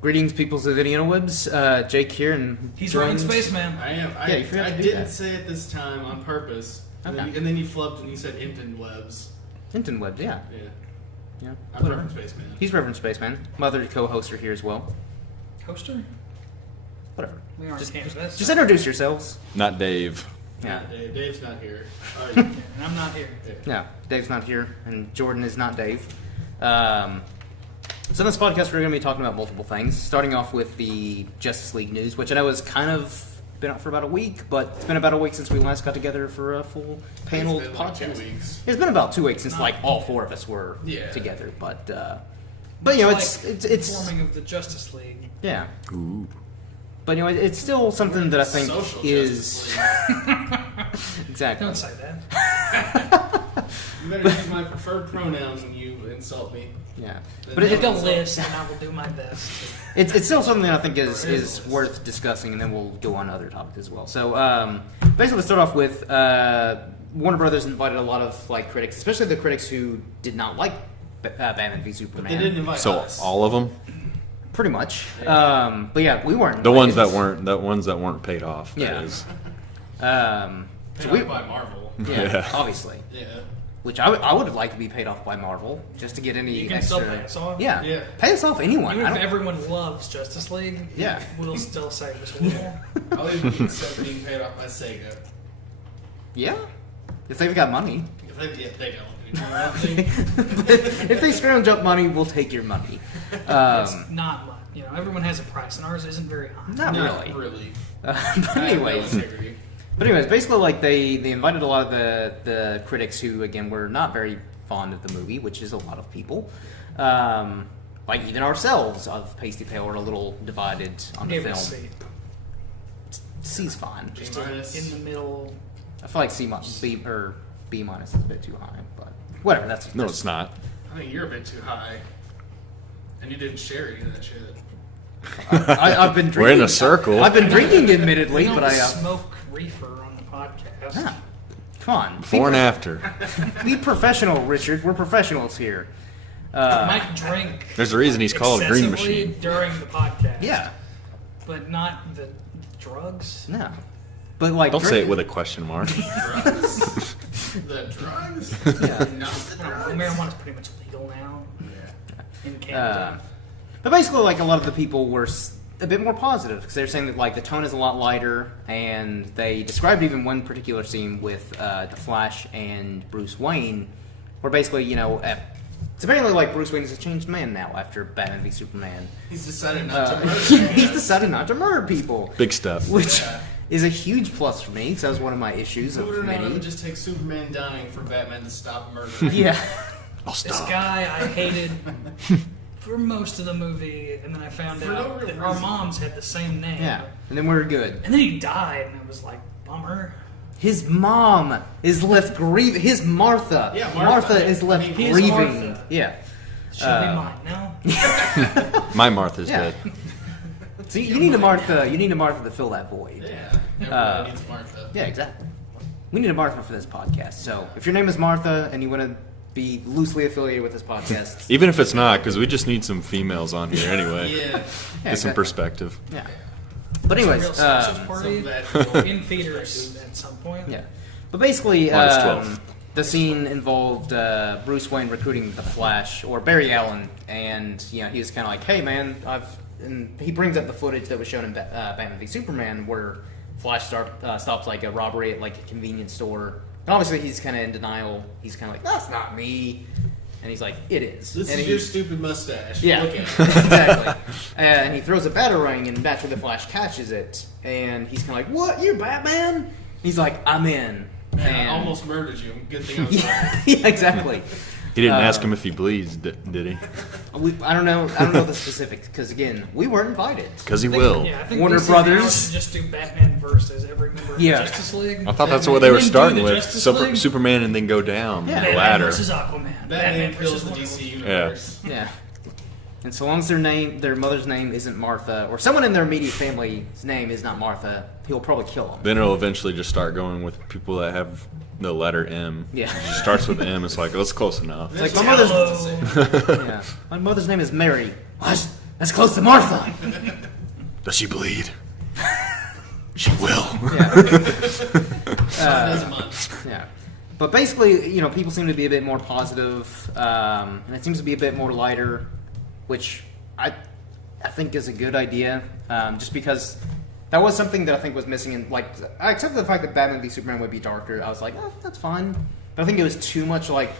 Greetings, peoples of the interwebs. Jake here, and he's running Spaceman. I am. I didn't say it this time on purpose. Okay. And then you flubbed and you said interwebs. Interwebs, yeah. Yeah. I'm Reverend Spaceman. He's Reverend Spaceman. My other co-host are here as well. Hoster? Whatever. We aren't just introduce yourselves. Not Dave. Yeah. Dave's not here. And I'm not here. Yeah, Dave's not here, and Jordan is not Dave. So in this podcast, we're going to be talking about multiple things, starting off with the Justice League news, which I know has kind of been out for about a week, but it's been about a week since we last got together for a full panel podcast. Like 2 weeks. It's been about 2 weeks since all four of us were together, but you know, it's forming of the Justice League. Yeah. Ooh. But you know, it's still something that I think is exactly. Don't say that. You better use my preferred pronouns when you insult me. Yeah, but it's a list, and I will do my best. It's still something that I think is worth discussing, and then we'll go on to other topics as well. So basically, let's start off with Warner Brothers invited a lot of critics, especially the critics who did not like Batman v Superman. But they didn't invite us. All of them. Pretty much. But yeah, we weren't. The ones that weren't paid off. Yeah. Paid off by Marvel. Yeah, obviously. Yeah. Which I would have liked to be paid off by Marvel just to get any you can extra. Still pay us off. Yeah. Pay us off, anyone. Even if everyone loves Justice League, we'll still say this will. I'll even accept being paid off by Sega. Yeah, if they've got money. They don't. If they scrounge up money, we'll take your money. It's not much. You know, everyone has a price, and ours isn't very high. Not really. But anyways, basically, they invited a lot of the critics who, again, were not very fond of the movie, which is a lot of people. Like even ourselves of Pasty Pale were a little divided on the film. C's fine. Just in the middle. I feel like B minus is a bit too high, but whatever. That's it's not. I think you're a bit too high, and you didn't share any of that shit. I've been drinking. We're in a circle. I've been drinking, admittedly, we don't but smoke reefer on the podcast. Yeah. Come on. Before and after. Be professional, Richard. We're professionals here. Might drink. There's a reason he's called a green machine during the podcast. Yeah. But not the drugs. No. But don't say it with a question mark. Drugs? The drugs? Yeah. Not the drugs. Marijuana's pretty much legal now. Yeah. In Canada. But basically, a lot of the people were a bit more positive because they're saying that the tone is a lot lighter, and they described even one particular scene with the Flash and Bruce Wayne, where basically it's apparently Bruce Wayne is a changed man now after Batman v Superman. He's decided not to murder. He's decided not to murder people. Big step. Which is a huge plus for me because that was one of my issues Who of many. It would just take Superman dying for Batman to stop murder. Yeah. I'll stop. This guy I hated for most of the movie, and then I found out that our moms had the same name. Yeah, and then we were good. And then he died, and it was bummer. His mom is left grieving. His Martha. Yeah, Martha is left grieving. Martha. Yeah. She'll be mine now. My Martha's dead. So you need a Martha. You need a Martha to fill that void. Yeah. Everybody needs Martha. Yeah, exactly. We need a Martha for this podcast. So if your name is Martha and you want to be loosely affiliated with this podcast, even if it's not, because we just need some females on here anyway. Get some perspective. Yeah. But anyways, it's a real sausage party in theaters at some point. Yeah. But basically, August 12th. The scene involved Bruce Wayne recruiting the Flash or Barry Allen, and he was kind of like, "Hey, man, and he brings up the footage that was shown in Batman v Superman, where Flash stops a robbery at a convenience store. And obviously, he's kind of in denial. He's kind of like, "That's not me," and he's like, "It is." This is your stupid mustache. Yeah, look at it. exactly. And he throws a batarang, and that's where the Flash catches it. And he's kind of like, "What? You're Batman?" He's like, "I'm in." Man, and I almost murdered you. Good thing I was there. Yeah, exactly. He didn't ask him if he bleeds, did he? I don't know the specifics because again, we weren't invited. Because he will. Yeah, I think Warner DC Brothers now should just do Batman versus every member of the Justice League. I thought that's what they were starting with. League? Superman and then go down the Batman ladder. versus Aquaman. Batman versus kills the Wonder DC Woman. universe. Yeah. And so long as their mother's name isn't Martha, or someone in their immediate family's name is not Martha, he'll probably kill them. Then it'll eventually just start going with people that have the letter M. Yeah. It starts with M. It's like, that's close enough. It's like Hello. my mother's name is Mary. What? That's close to Martha. Does she bleed? She will. Yeah. But basically, people seem to be a bit more positive, and it seems to be a bit more lighter, which I think is a good idea, just because that was something that I think was missing in, I accepted the fact that Batman v Superman would be darker. I was like, oh, that's fine. But I think it was too much like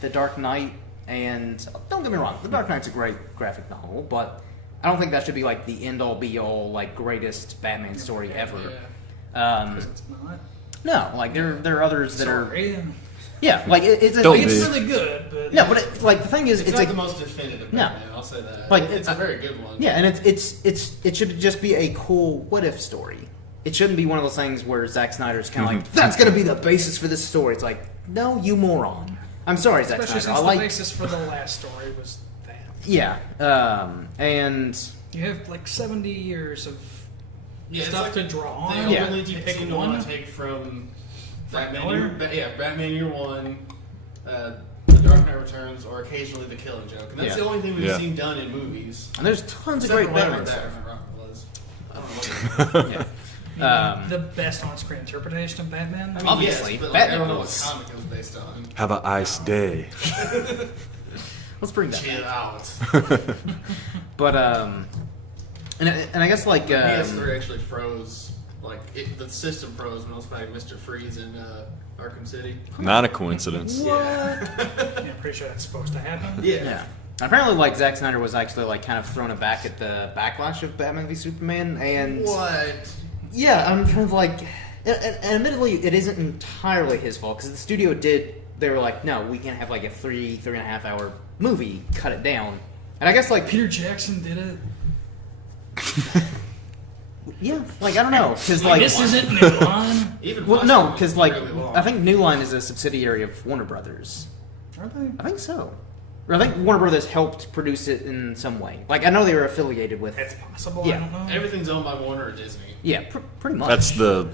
The Dark Knight, and don't get me wrong, The Dark Knight's a great graphic novel, but I don't think that should be like the end-all be-all, greatest Batman story ever. Because it's not. No, there are others that Sorry. Yeah, it's really good, but no, but the thing is, it's not the most definitive Batman. I'll say that. It's a very good one. Yeah, and it should just be a cool what if story. It shouldn't be one of those things where Zack Snyder's kind of like, that's going to be the basis for this story. It's like, no, you moron. I'm sorry, Zack Snyder. Especially since the basis for the last story was that. Yeah, and you have 70 years of stuff to draw on. They only seem to want to take from Batman Year One, The Dark Knight Returns, or occasionally The Killing Joke, and that's the only thing we've seen done in movies. And there's tons of great Batman stuff. I don't know. The best on-screen interpretation of Batman. I mean, obviously, yes, but Batman I don't know was... what comic it was based on. Have a ice day. Let's bring that. Chill out. But and I guess PS3 actually froze. The system froze when I was fighting Mr. Freeze in Arkham City. Not a coincidence. What? I'm pretty sure that's supposed to happen. Yeah. Apparently, Zack Snyder was actually kind of thrown aback at the backlash of Batman v Superman, and what? Yeah, I'm kind of and admittedly, it isn't entirely his fault because the studio they were like, no, we can't have a 3.5 hour movie, cut it down, and I guess Peter Jackson did it. Yeah, I don't know, because this isn't New Line. No, because I think New Line is a subsidiary of Warner Brothers. Are they? I think so. Or I think Warner Brothers helped produce it in some way. I know they were affiliated with. It's possible. Yeah. I don't know. Everything's owned by Warner or Disney. Yeah, pretty much. That's the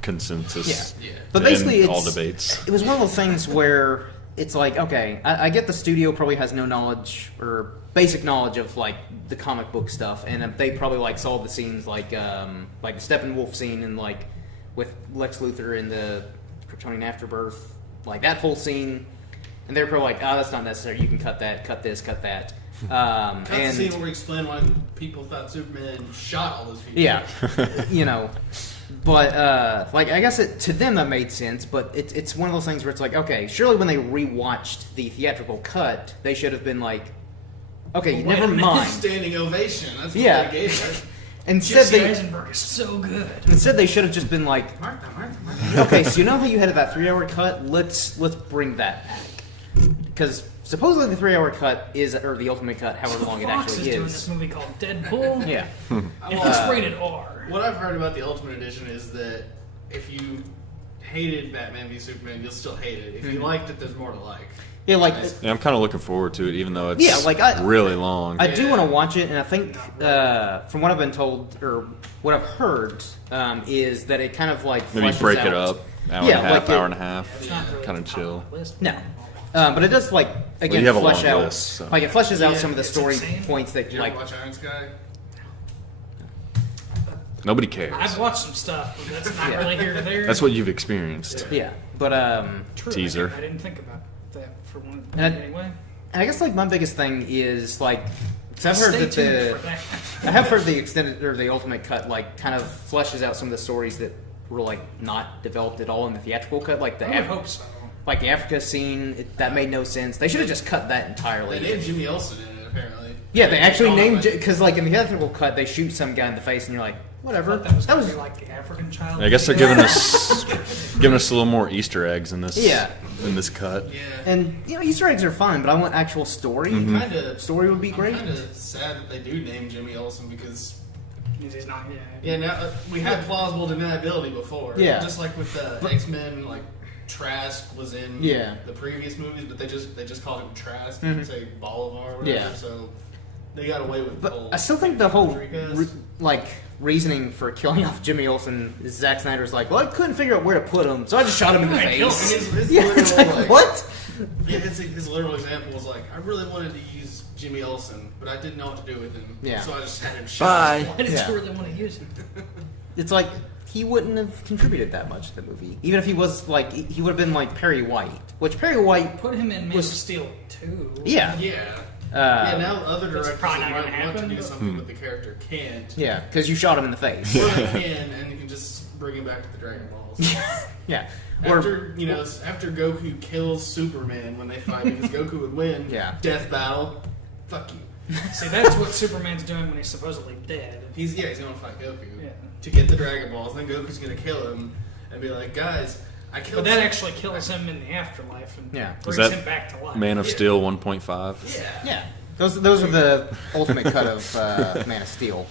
consensus. Yeah. But basically, all debates. It was one of those things where it's okay, I get the studio probably has no knowledge or basic knowledge of the comic book stuff, and they probably saw the scenes like the Steppenwolf scene and with Lex Luthor in the Kryptonian Afterbirth, that whole scene, and they're probably that's not necessary. You can cut that, cut this, cut that. Cut the scene where we explain why people thought Superman shot all those people. Yeah, But I guess to them that made sense, but it's one of those things where it's okay, surely when they rewatched the theatrical cut, they should have been okay, never mind. Standing ovation. That's what they gave her. Instead, Jesse Eisenberg is so good. Instead, they should have just been Martha. okay, so you know how you had that 3 hour cut? Let's bring that back. Because supposedly the 3 hour cut or the ultimate cut, however long it actually is doing this movie called Deadpool. Yeah. And it's rated R. What I've heard about the Ultimate Edition is that if you hated Batman v Superman, you'll still hate it. If you liked it, there's more to like. Yeah, I'm kind of looking forward to it, even though it's really long. I do want to watch it, and I think from what I've been told or what I've heard is that it kind of maybe break it up, hour and a half, Really kind of chill. No. But it does again you have flesh a long out list, so. it fleshes out some of the story insane. points that Did you ever watch Iron Sky? Nobody cares. I've watched some stuff, but that's not really here to there. That's what you've experienced. Yeah, but True, teaser. I didn't think about that for one And anyway. I guess my biggest thing is 'cause I've heard Stay that tuned for that. I have heard the extended or the ultimate cut kind of fleshes out some of the stories that were not developed at all in the theatrical cut, the I would hope so. the Africa scene that made no sense. They should have just cut that entirely. They named Jimmy Olsen in it apparently. Yeah, they actually named because in the theatrical cut they shoot some guy in the face and you're whatever. I thought that was the African child. I guess they're giving us a little more Easter eggs in this. Yeah. In this cut. Yeah. And Easter eggs are fine, but I want actual story. Story would be great. I'm kind of sad that they do name Jimmy Olsen because he's not. Yeah. Now we had plausible deniability before. Yeah. Just like with X-Men, Trask was in the previous movies, but they just called him Trask and say Bolivar or whatever. Yeah. So they got away with. But I still think the whole reasoning for killing off Jimmy Olsen is Zack Snyder's I couldn't figure out where to put him, so I just shot him in the face. His Yeah, it's literal, what? Yeah, his literal example was I really wanted to use Jimmy Olsen, but I didn't know what to do with him. Yeah. So I just had him shot. Bye. Why did Yeah. you really want to use him? It's like he wouldn't have contributed that much to the movie, even if he was like he would have been like Perry White, which Perry White Put him in Man was of Steel 2. Yeah. Yeah, now other That's directors probably that not might gonna want to happen, do but- something but the character can't. Yeah, because you shot him in the face. Or they can, and you can just bring him back to the Dragon Balls. Yeah. Or After after Goku kills Superman when they fight because Goku would win. Yeah. Death battle. Fuck you. See, that's what Superman's doing when he's supposedly dead. He's gonna fight Goku Yeah. to get the Dragon Balls. Then Goku's gonna kill him and be like, guys, I killed. But that actually kills him in the afterlife and Yeah. brings Is that him back to life. Man of Yeah. Steel 1.5. Yeah. yeah, those are the ultimate cut of Man of Steel.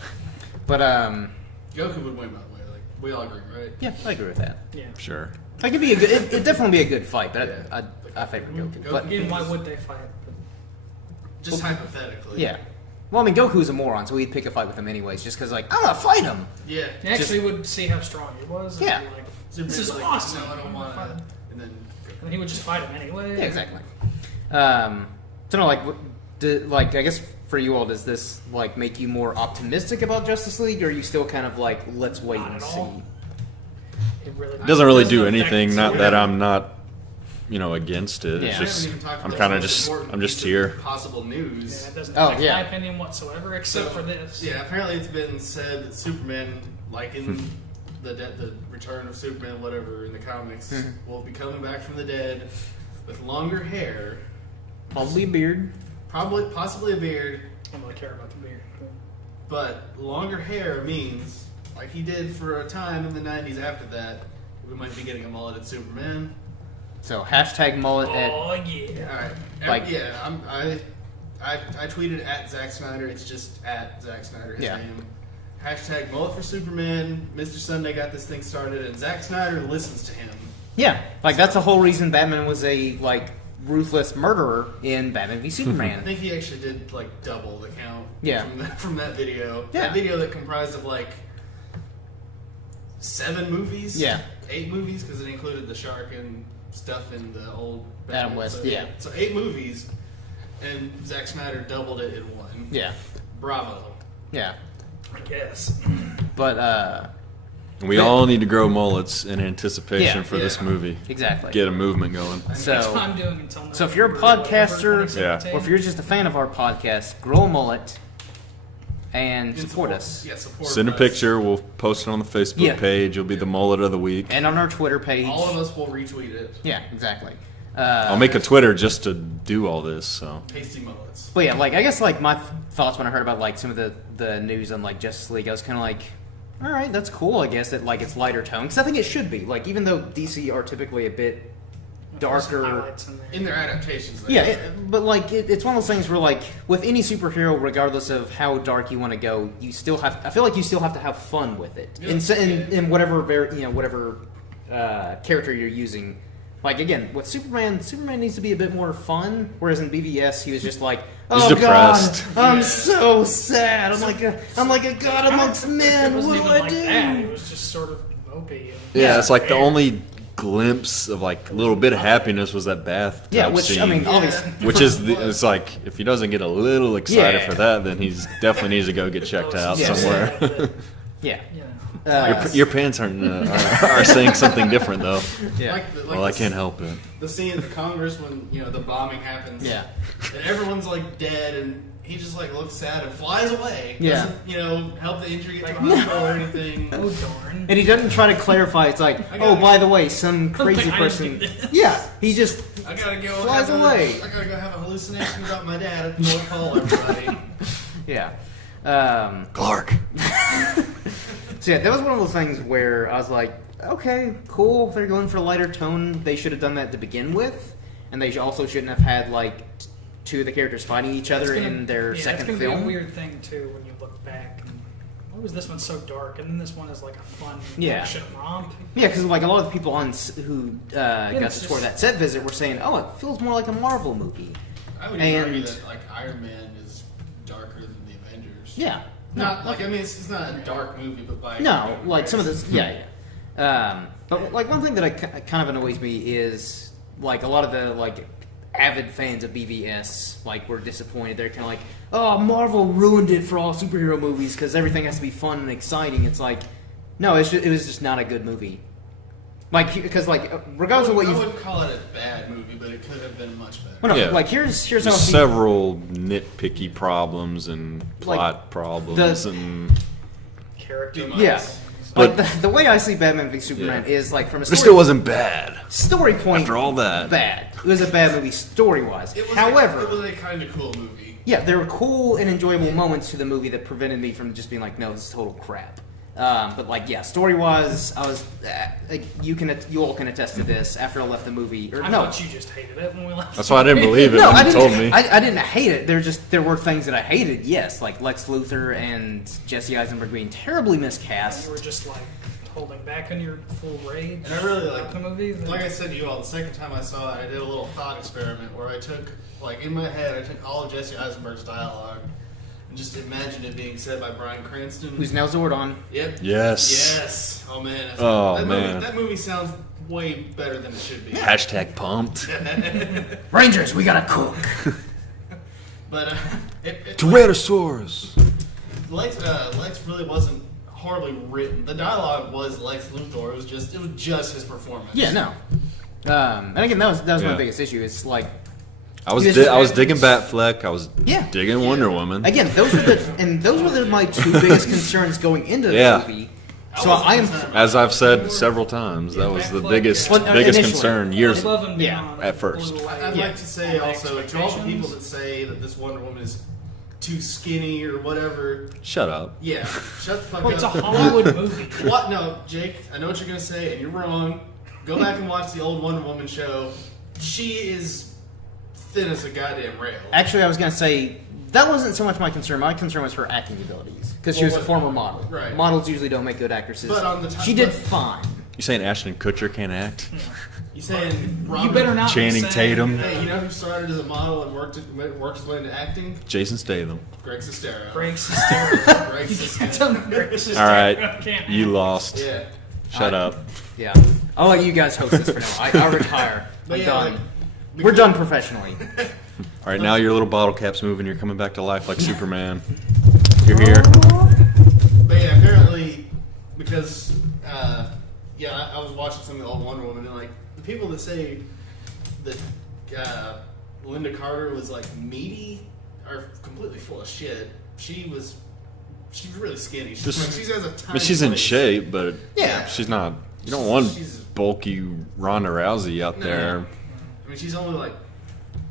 But Goku would win, by the way. Like we all agree, right? yeah, I agree with that. Yeah. Sure. Like it'd be a good, it'd definitely be a good fight, but Yeah. I favor Goku. Goku- But Again, why would they fight? Just hypothetically. yeah, well, I mean Goku's a moron, so we'd pick a fight with him anyways, just because like I'm gonna fight him. Yeah. They actually would see how strong he was. And Yeah. be like, Superman's this is like, awesome. No, I don't want to. And then. And he would just fight him anyway. Yeah, exactly. So no, like I guess for you all, does this like make you more optimistic about Justice League, or are you still kind of like let's wait Not and at see? all. It really It doesn't really do affect anything. Not Superman. that I'm not, against it. Yeah. It's We just haven't even talked I'm about kind the of most just important I'm just piece of here. Possible news. Yeah, it doesn't Oh, affect yeah. my opinion whatsoever, except for this. Yeah, apparently it's been said that Superman, like in the Return of Superman, whatever in the comics, will be coming back from the dead with longer hair, Probably a beard. possibly a beard, I don't really care about the beard. but longer hair means, like he did for a time in the '90s. After that, we might be getting a mulleted Superman. So hashtag mullet at Oh yeah. All right, Like- I tweeted at Zack Snyder. It's just at Zack Snyder. His Yeah. name. Hashtag mullet for Superman. Mr. Sunday got this thing started, and Zack Snyder listens to him. yeah, like that's the whole reason Batman was a like ruthless murderer in Batman v I Superman. think he actually did like double the count. Yeah. From that video. Yeah. That video that comprised of like 7 movies. Yeah. 8 movies because it included the shark and stuff in the old Adam West, So, yeah. So 8 movies, and Zack Snyder doubled it in one. Yeah, Bravo. yeah, I guess. but We all need to grow mullets in anticipation Yeah. for this Yeah. movie. exactly. Get a movement going. That's what So, I'm doing until so if you're a November, podcaster, 2017. or if you're just a fan of our podcast, grow a mullet and And support us. Yeah, support Send a us. picture. We'll post it on the Facebook Yeah. page. You'll be the mullet of the week. And on our Twitter page. All of us will retweet it. Yeah, exactly. I'll make a Twitter just to do all this. So Tasty mullets. But yeah, like I guess like my thoughts when I heard about like some of the news on like Justice League, I was kind of like, all right, that's cool. I guess that like it's lighter tone because I think it should be. Like even though DC are typically a bit There's some darker. highlights in there. In their adaptations. they Yeah, are. but like it's one of those things where like with any superhero, regardless of how dark you want to go, you still have. I feel like you still have to have fun with it Yeah. in whatever whatever character you're using. Like again, with Superman needs to be a bit more fun. Whereas in BVS, he was just like, He's "Oh depressed. God, I'm so sad. I'm like a god amongst It men. What wasn't do even I like do?" that. It was just sort of mopey. yeah, it's like the fair. only glimpse of like a little bit of happiness was that bathtub Yeah, which scene. I mean, Yeah. obviously, Which is it's like if he doesn't get a little excited Yeah. for that, then he's definitely needs to go get checked out Yeah. somewhere. yeah. You know. Your pants are saying something different though. Yeah. Like Well, I the- can't help it. The scene at the Congress when the bombing happens. Yeah. And everyone's like dead, and he just like looks sad and flies away. Yeah. Doesn't help the injury get to the hospital or anything. Oh darn. And he doesn't try to clarify. It's like, I oh, gotta- by the way, some crazy I didn't person. do this. Yeah, he just I gotta go. Flies away. I gotta go have a hallucination about my dad at the North Pole. Everybody. yeah. Clark. So yeah, that was one of those things where I was like, okay, cool. They're going for a lighter tone. They should have done that to begin with, and they also shouldn't have had like two of the characters fighting each other It's gonna- in their it's second gonna film. Be a weird thing too when you look back. And why was this one so dark, and then this one is like a fun Yeah. action romp? Yeah, because like a lot of the people on who got it's to tour just- that set visit were saying, oh, it feels more like a Marvel movie. I would even argue And- that like Iron Man is darker than the Avengers. Yeah. Not like it's not a dark movie, but by No, like some of this, yeah. But like one thing that kind of annoys me is like a lot of the like avid fans of BVS like were disappointed. They're kind of like, oh, Marvel ruined it for all superhero movies because everything has to be fun and exciting. It's like, no, it was just not a good movie. Like, because like regardless of what you, I would call it a bad movie, but it could have been much better. well, no, like here's how There's several nitpicky problems and plot problems and Character. yeah. But the way I see Batman v Superman is like from a but story, it still wasn't bad. story point. After all that. bad. It was a bad movie story wise. However, it was a kind of cool movie. yeah, there were cool and enjoyable moments to the movie that prevented me from just being like, no, this is total crap. But like, yeah, story wise, I was. You all can attest to this. After I left the movie, or I no, thought you just hated it when we left. That's why I didn't believe it no, when I you didn't. told me. I didn't hate it. There were things that I hated. Yes, like Lex Luthor and Jesse Eisenberg being terribly miscast. You were just like holding back on your full rage. And I really about the movie. like I said to you all, the second time I saw it, I did a little thought experiment where I took, like in my head, I took all of Jesse Eisenberg's dialogue and just imagined it being said by Bryan Cranston. Who's now Zordon? Yep. Yes. Yes. Oh man. Oh, that man. Movie, that movie sounds way better than it should be. Hashtag pumped. Rangers, we gotta cook. But Tyrannosaurus. Lex really wasn't horribly written. The dialogue was Lex Luthor. It was just his performance. Yeah, no. And again, that was my Yeah. biggest issue. It's like, I was Because- I was digging Batfleck. I was Yeah. digging Wonder Woman. again, those were my two biggest concerns going into the Yeah. movie. So I am. As I've said several times, that was the biggest Well, biggest initially. concern years. Above and Yeah, beyond at first. blew away I'd Yeah. like to say all my also to all the expectations. people that say that this Wonder Woman is too skinny or whatever. Shut up. Yeah, shut the fuck Well, it's a up. Hollywood movie. What? No, Jake. I know what you're gonna say, and you're wrong. Go back and watch the old Wonder Woman show. She is thin as a goddamn rail. Actually, I was gonna say that wasn't so much my concern. My concern was her acting abilities because she was a former model. Right. Models usually don't make good actresses. But on the she did fine. You saying Ashton Kutcher can't act? You saying You Robert, better not. be Channing saying, Tatum. Hey, you know who started as a model and worked his way into acting? Jason Statham. Greg Sestero. Greg Sestero. Greg Sestero. Tell me Greg Sestero All right, can't you act. lost. Yeah. Shut up. Yeah, I'll let you guys host this for now. I retire. But I'm yeah, done. like, We're done professionally. All right, now your little bottle cap's moving. You're coming back to life like Superman. You're here. But yeah, apparently, because I was watching some of the old Wonder Woman, and like the people that say that Linda Carter was like meaty are completely full of shit. She's really skinny. She has a tiny But she's in waist. shape, but Yeah. she's not. You don't want She's- bulky Ronda Rousey out No. there. I mean, she's only like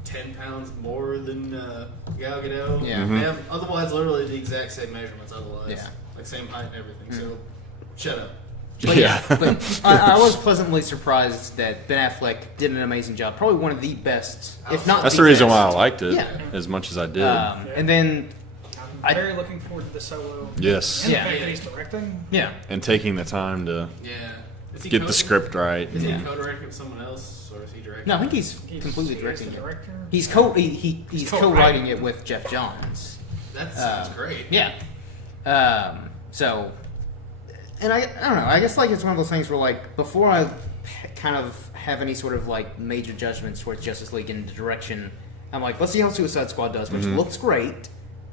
10 pounds more than Gal Gadot. Yeah. They have otherwise literally the exact same measurements. Otherwise, Yeah. like same height and everything. So, shut up. But yeah, but I was pleasantly surprised that Ben Affleck did an amazing job. Probably one of the best, if not. That's the reason why I best. liked it Yeah. as much as I did. And then, I'm very looking forward to the solo. Yes. And Yeah. the fact that he's directing. yeah, And taking the time to Yeah. Is he get the co- script right. Is Yeah. he co-directing with someone else, or is he directing? no, I think he's He's completely the directing it. director. He's he's co-writing. co-writing it with Jeff Johns. That sounds great. Yeah. So, and I don't know. I guess like it's one of those things where like before I kind of have any sort of like major judgments towards Justice League in the direction, I'm like, let's see how Suicide Squad does, which looks great.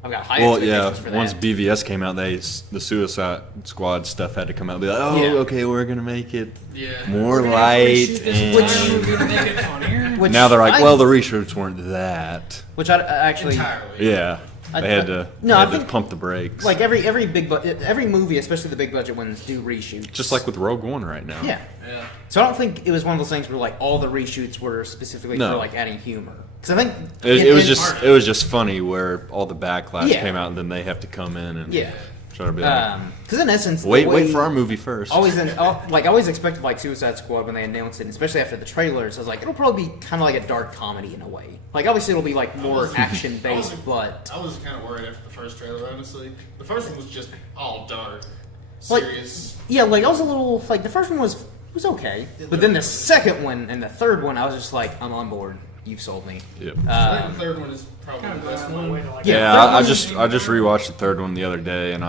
I've got high Well, yeah. expectations for that. Once BVS came out, the Suicide Squad stuff had to come out. And be like, oh, Yeah. okay, we're gonna make it Yeah. more We're gonna light. reshoot this entire And movie to make it funnier. Which now they're like, I- well, the reshoots weren't that. which I actually Entirely. Yeah, they had to. No, they I had to think- pump the brakes. like every every movie, especially the big budget ones, do reshoots. just like with Rogue One right now. yeah. Yeah. So I don't think it was one of those things where like all the reshoots were specifically No. for like adding humor. Because I think It was just funny where all the backlash Yeah. came out, and then they have to come in and yeah. try to be like, Because in essence, the wait way- for our movie first. I always expected like Suicide Squad when they announced it, especially after the trailers. I was like, it'll probably be kind of like a dark comedy in a way. Like obviously it'll be like more action based, but I was kind of worried after the first trailer, honestly. The first one was just all dark, Like- serious. yeah, like I was a little like the first one was okay, but then the second one and the third one, I was just like, I'm on board. You've sold me. Yep. I think the third one is probably Kind the of best going out of my way one. to like. Yeah, Yeah, third I one- just rewatched the third one the other day, and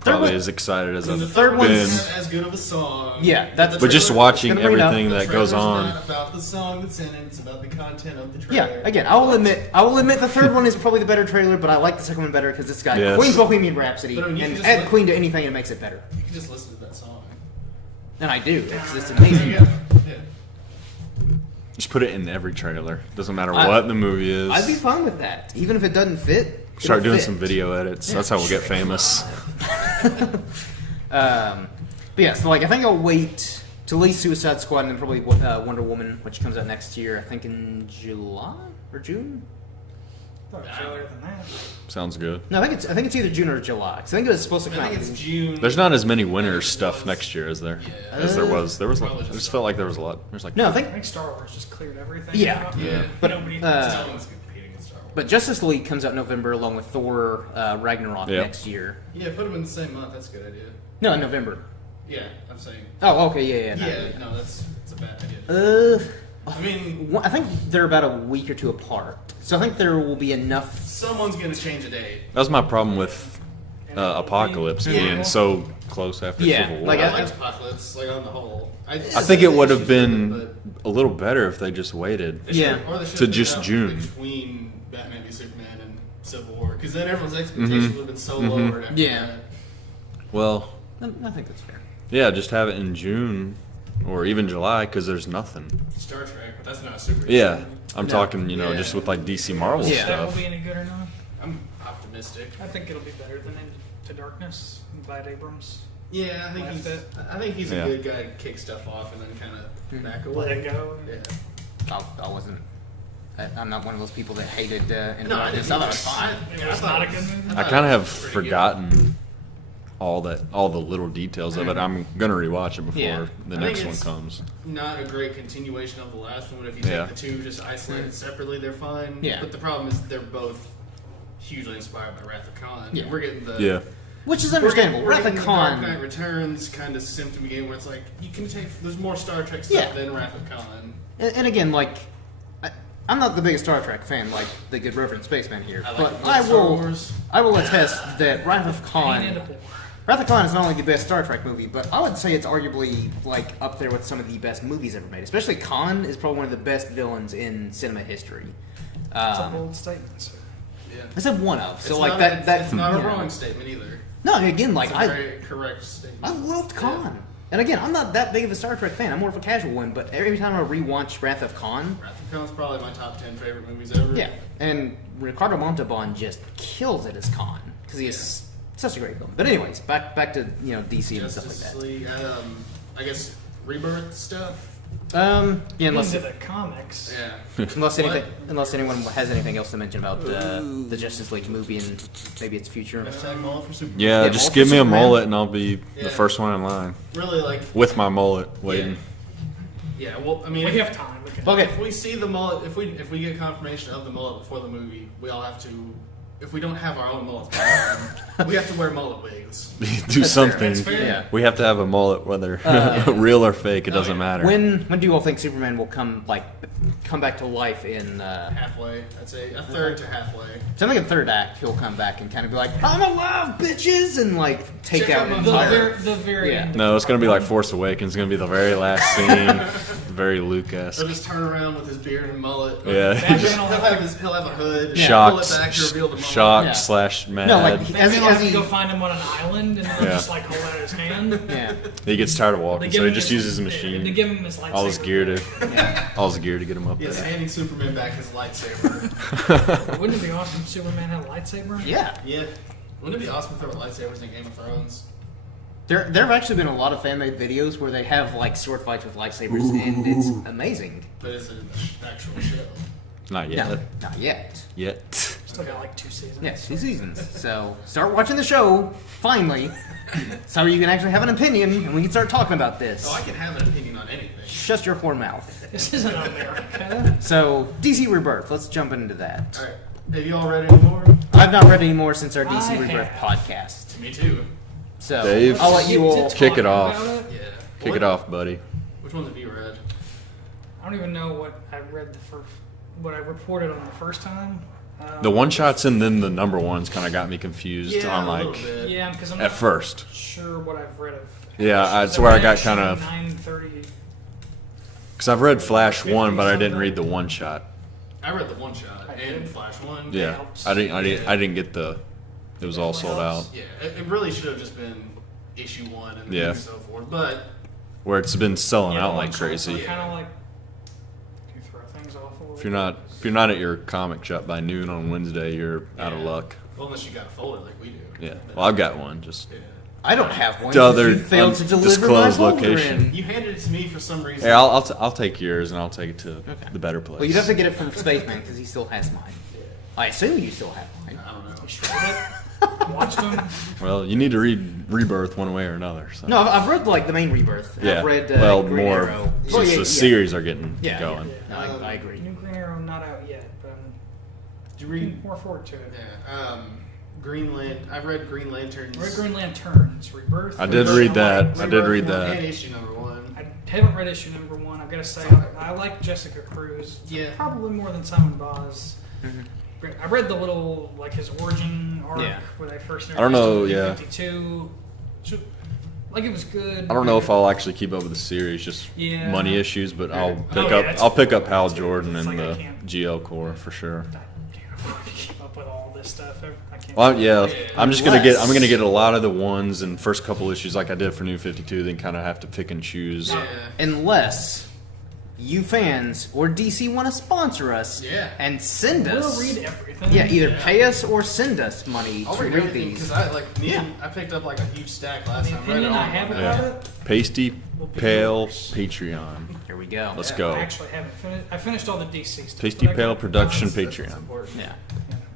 probably one- as excited as And I've the third one been. isn't as good of a song. Yeah, that's- The But just trailer- watching gonna bring it up. everything the that goes trailer's on. not about the song that's in it. It's about the content of the Yeah, trailer. again, I will admit the third one is probably the better trailer, but I like the second one better because it's got Yes. Queen's Bohemian Rhapsody, But I mean, you and can just add let- Queen to anything and it makes it better. You can just listen to that song. And I do. It's amazing. Yeah. Just put it in every trailer. Doesn't matter I- what the movie is. I'd be fine with that, even if it doesn't fit. Start it'll doing fit. some video edits. That's how we'll get famous. But yeah, so like I think I'll wait to at least Suicide Squad and then probably Wonder Woman, which comes out next year. I think in July or June. I thought it was earlier than that. Sounds good. No, I think it's either June or July. 'Cause I think it was supposed to come I out. think it's June. There's not as many winners stuff next year, is there? Yeah. As there was. There was. Probably I just felt like there was a lot. There's like. No, I I think. think Star Wars just cleared everything. Yeah. out. Yeah. But, Nobody No one's competing with Star Wars. But Justice League comes out in November along with Thor Ragnarok Yeah. next year. Yeah, put them in the same month. That's a good idea. No, in November. Yeah, I'm saying. Oh, okay, yeah. Yeah, no, that's a bad idea. I mean, I think they're about a week or two apart. So I think there will be enough. someone's gonna change a date. That was my problem with Apocalypse Yeah. being so close after Yeah, Civil War. like, I like Apocalypse, like on the whole. I think it would have been But a little better if they just waited. they Yeah. should- or they should To have just put it out June. between Batman v Superman and Civil War, because then everyone's expectations would have been so lowered. After Yeah. that. Well, I think that's fair. yeah, just have it in June or even July because there's nothing. Star Trek, but that's not a super. Yeah, I'm No. talking, Yeah. just with like DC Marvel Yeah. That will stuff. be any good or not? I'm optimistic. I think it'll be better than Into Darkness by Abrams. Yeah, I think Left he's. it. I think he's Yeah. a good guy to kick stuff off and then kind of back away. Let it go. Yeah. I wasn't. I'm not one of those people that hated Into No, I Darkness. didn't. I thought it was fine. It's not a good movie. I kind of have forgotten all the little details of it. I'm gonna rewatch it before Yeah. the I next think one it's comes. Not a great continuation of the last one. If you take Yeah. the two just isolated separately, they're fine. Yeah. But the problem is they're both hugely inspired by Wrath of Khan. Yeah. We're getting the Yeah, Which is We're understandable. getting Wrath of the Dark Knight Khan. Returns kind of symptom game where it's like you can take. There's more Star Trek stuff Yeah. than Wrath of Khan. And again, like, I'm not the biggest Star Trek fan, like the good Reverend Spaceman here, I like but the I Star will. Wars. I will attest that Wrath of Pain and a Khan. bore. Wrath of Khan is not only the best Star Trek movie, but I would say it's arguably like up there with some of the best movies ever made. Especially Khan is probably one of the best villains in cinema history. It's a bold statement, sir. Yeah. I said one of, so It's like not, that. That It's not a you know. wrong statement either. No, again, like It's a I very correct statement. I loved Khan. And again, I'm not that big of a Star Trek fan. I'm more of a casual one. But every time I rewatch Wrath of Khan, Wrath of Khan's probably my top 10 favorite movies ever. yeah, and Ricardo Montalban just kills it as Khan because he is such a great villain. But anyways, back to DC and stuff Justice like League. I guess Rebirth stuff. that. Yeah, unless Into the comics. Yeah. unless anyone has anything else to mention about the Justice League movie and maybe its future. Hashtag mullet for Superman. yeah. Yeah, Just all give for me a Superman. mullet and I'll be Yeah. the first one in line Really, like. with my mullet waiting. Yeah. Well, I mean, We if, have time. We can. Okay. if we see the mullet, if we get confirmation of the mullet before the movie, we all have to. If we don't have our own mullets, we have to wear mullet wigs. Do That's fair, something. that's fair. Yeah. We have to have a mullet, whether real or fake. It doesn't yeah. matter. When do you all think Superman will come back to life in? Halfway, I'd say a third to halfway. So I think in the third act he'll come back and kind of be like, "I'm alive, bitches," and like take Check out out an my entire. The very Yeah. end. No, it's gonna be like Force Awakens. It's gonna be the very last scene, very Luke-esque. He'll just turn around with his beard and mullet. Yeah. He'll have a hood. Yeah. Pull it back to reveal the mullet. Shocked Yeah. slash mad. No, like Maybe as they'll as have to he, go find him on an island and they'll Yeah. just like hold out his hand. yeah, he gets tired of They walking, give so he him just his- uses his They machine, give him his lightsaber. all his gear to, yeah. all his gear to get him up Yes, there. handing Superman back his lightsaber. Wouldn't it be awesome if Superman had a lightsaber? Yeah. Yeah. Wouldn't it be awesome if there were lightsabers in Game of Thrones? There have actually been a lot of fan made videos where they have like sword fights with lightsabers, and it's amazing. But it's an actual show. Not yet. No, not yet. Yet. Still got like 2 seasons. Yes, 2 seasons. So start watching the show finally, so you can actually have an opinion, and we can start talking about this. Oh, I can have an opinion on anything. Shut your whore mouth. This isn't America. So DC Rebirth. Let's jump into that. Alright. Have you all read any more? I've not read any more since our DC I Rebirth have. podcast. Me too. So Dave? I'll let you Get to all. Kick it talking off. about it. Yeah. Kick it off, buddy. Which ones have you read? I don't even know what I read the first, what I reported on the first time. The one shots and then the number ones kind of got me confused on a little like bit. Yeah, because I'm at not first. sure what I've read of. Yeah, Flash. that's where I got Issue kind of 930. because I've read Flash 1, but I didn't read the one shot. I read the one shot I and did. Flash 1. Yeah, helps. I didn't get the. It was all sold out. Yeah, it really should have just been issue 1 and Yeah. so forth. But Where it's been selling Yeah, out the like one shots crazy. are kind of like you throw things off a little. If you're not at your comic shop by noon on Wednesday, you're out of Yeah. luck. well, unless you got a folder like we do. Yeah. Well, I've got one. Just Yeah. I don't have one. The other You failed to deliver my undisclosed folder location. in. You handed it to me for some reason. hey, I'll take yours and I'll take it to the better place. Well, you'd have to get it from Spaceman because he still has mine. I assume you still have mine. I don't know. Watched them. Well, you need to read Rebirth one way or another. So. No, I've read like the main Rebirth. Yeah. I've read well, Green more Arrow. since Well, the series are getting Yeah, going. yeah. No, I agree. New Green Arrow not out yet, but I'm Did you read? looking more forward to it. Yeah. I've read Green Lanterns. I read Green Lanterns Rebirth. I did read that. I did read And that. issue number 1. I haven't read issue number 1. I've got to say, I like Jessica Cruz. Yeah. Probably more than Simon Boz. I read the little, like, his origin arc Yeah. where they first I don't know, introduced him in yeah. 52. Like, it was good. I don't know if I'll actually keep up with the series, just Yeah. money issues. But I'll pick yeah, up. it's- I'll pick up Hal it's- Jordan it's and like I the can't- GL Corps for sure. I can't afford to keep up with all this stuff. I can't. Well, yeah, Yeah. I'm gonna get a lot of the ones and first couple issues like I did for New 52. Then kind of have to pick and choose. Yeah. Unless you fans or DC want to sponsor us Yeah. and send We'll us. read everything. Yeah, either Yeah. pay us or send us money I'll to read read everything these. because I picked up like a huge stack last The time. I read it opinion all I in have one about day. it. Pasty Pale yours. Patreon. Here we go. Let's Yeah, go. I actually haven't finished. I finished all the DC stuff. Pasty but I Pale got- Production That's Patreon. important. Yeah.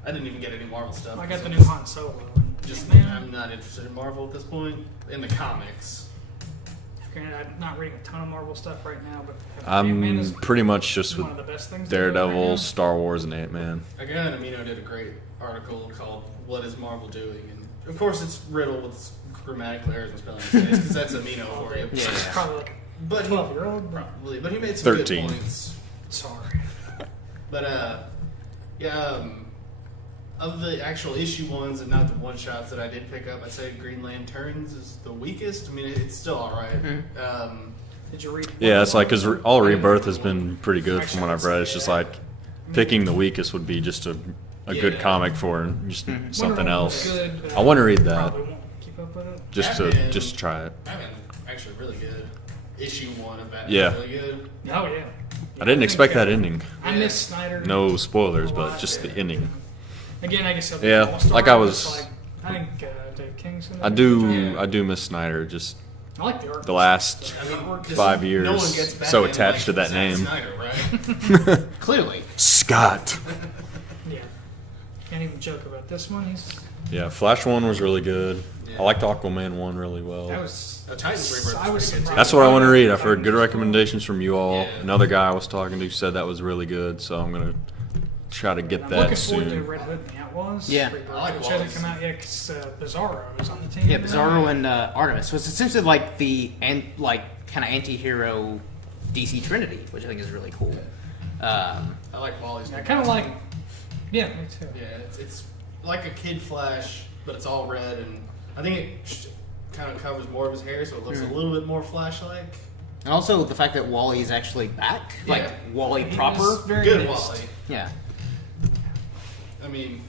I didn't even get any Marvel stuff. I got the so new Han Solo. Just Man, I'm not interested in Marvel at this point. In the comics. granted, I'm not reading a ton of Marvel stuff right now, but I'm Ant-Man is pretty much just with one of the best things. to do right Daredevil, now. Star Wars, and Ant-Man. Again, Amino did a great article called "What Is Marvel Doing?" and of course it's riddled with grammatical errors and spelling mistakes because that's Amino for you. Yeah. It's probably like But a he, 12-year-old. probably, but he made some 13. good points. Sorry. But of the actual issue ones and not the one shots that I did pick up, I'd say Green Lanterns is the weakest. I mean, it's still all right. Did you read? Yeah, it's like because all Rebirth has been pretty good from what I've read. It's just like picking the weakest would be just a good Yeah. comic for just Wonder something Woman else. was good, but I want to read that Probably won't keep up with it. just Batman. to try it. Batman actually really good. Issue 1 of Batman Yeah. really good. Oh yeah. I didn't expect that ending. I miss Snyder. No spoilers, a but lot. just the ending. Again, I guess it'll be Yeah, All-Star, like I but was- Like, I think Dave King's gonna I do. do miss Snyder. Just I like the art. the last I mean, 'cause 5 years, no one gets Batman so attached to like that Zack name. Snyder, right? Clearly. Scott. Yeah. Can't even joke about this one. He's Yeah, Flash 1 was really good. Yeah. I liked Aquaman 1 really well. that was. Titans Rebirth I was was pretty good, surprised. too. That's what I want to read. I've heard good recommendations from you all. Yeah. Another guy I was talking to said that was really good, so I'm gonna try to get I'm that looking forward to soon. Red Hood and the Outlaws. Yeah. Rebirth, I like which hasn't Wallace. come out yet because Bizarro is on the team. Yeah, Bizarro and Artemis was essentially like the kind of anti-hero DC Trinity, which I think is really cool. I like Wally's. I kind of like. Yeah, me too. Yeah, it's like a Kid Flash, but it's all red, and I think it kind of covers more of his hair, so it looks a little bit more Flash-like. And also the fact that Wally is actually back, like Yeah. Wally He proper. was very Good missed. Wally. Yeah. I mean,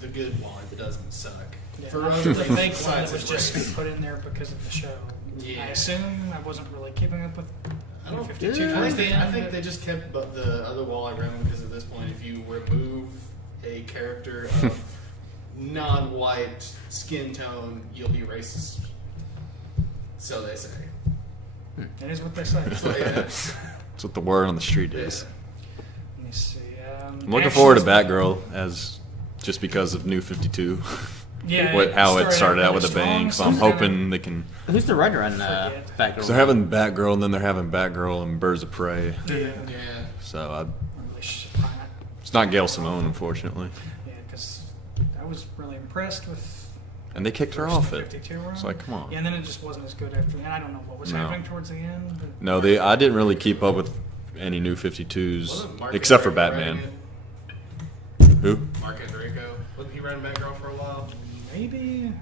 the good Wally that doesn't suck. Yeah, For not other the things fake one besides that was his just race. put in there because of the show. Yeah. I assume I wasn't really keeping up with. I don't. 52 I towards think, the I end, think but- they just kept the other Wally around because at this point, if you remove a character of non-white skin tone, you'll be racist. So they say. That is what they say. So, yeah. That's what the word on the street is. Let me see. I'm looking forward to Batgirl as just because of New 52. Yeah, How it started out really with a strong, bang. So so I'm it's gonna- hoping they can. Who's the writer on Forget. Batgirl? Cause they're having Batgirl and then they're having Batgirl and Birds of Prey. Yeah. Yeah. So Really it's not Gail Simone, unfortunately. Yeah, because I was really impressed with. And they kicked her off it. 52 run. It's like, come on. Yeah, and then it just wasn't as good after. And I don't know what was No. happening towards the end. But No, I didn't really keep up with any New 52s Wasn't Mark except for Wahlberg Batman. writing Who? Mark Andreyko. Wasn't he running Batgirl for a while? Maybe.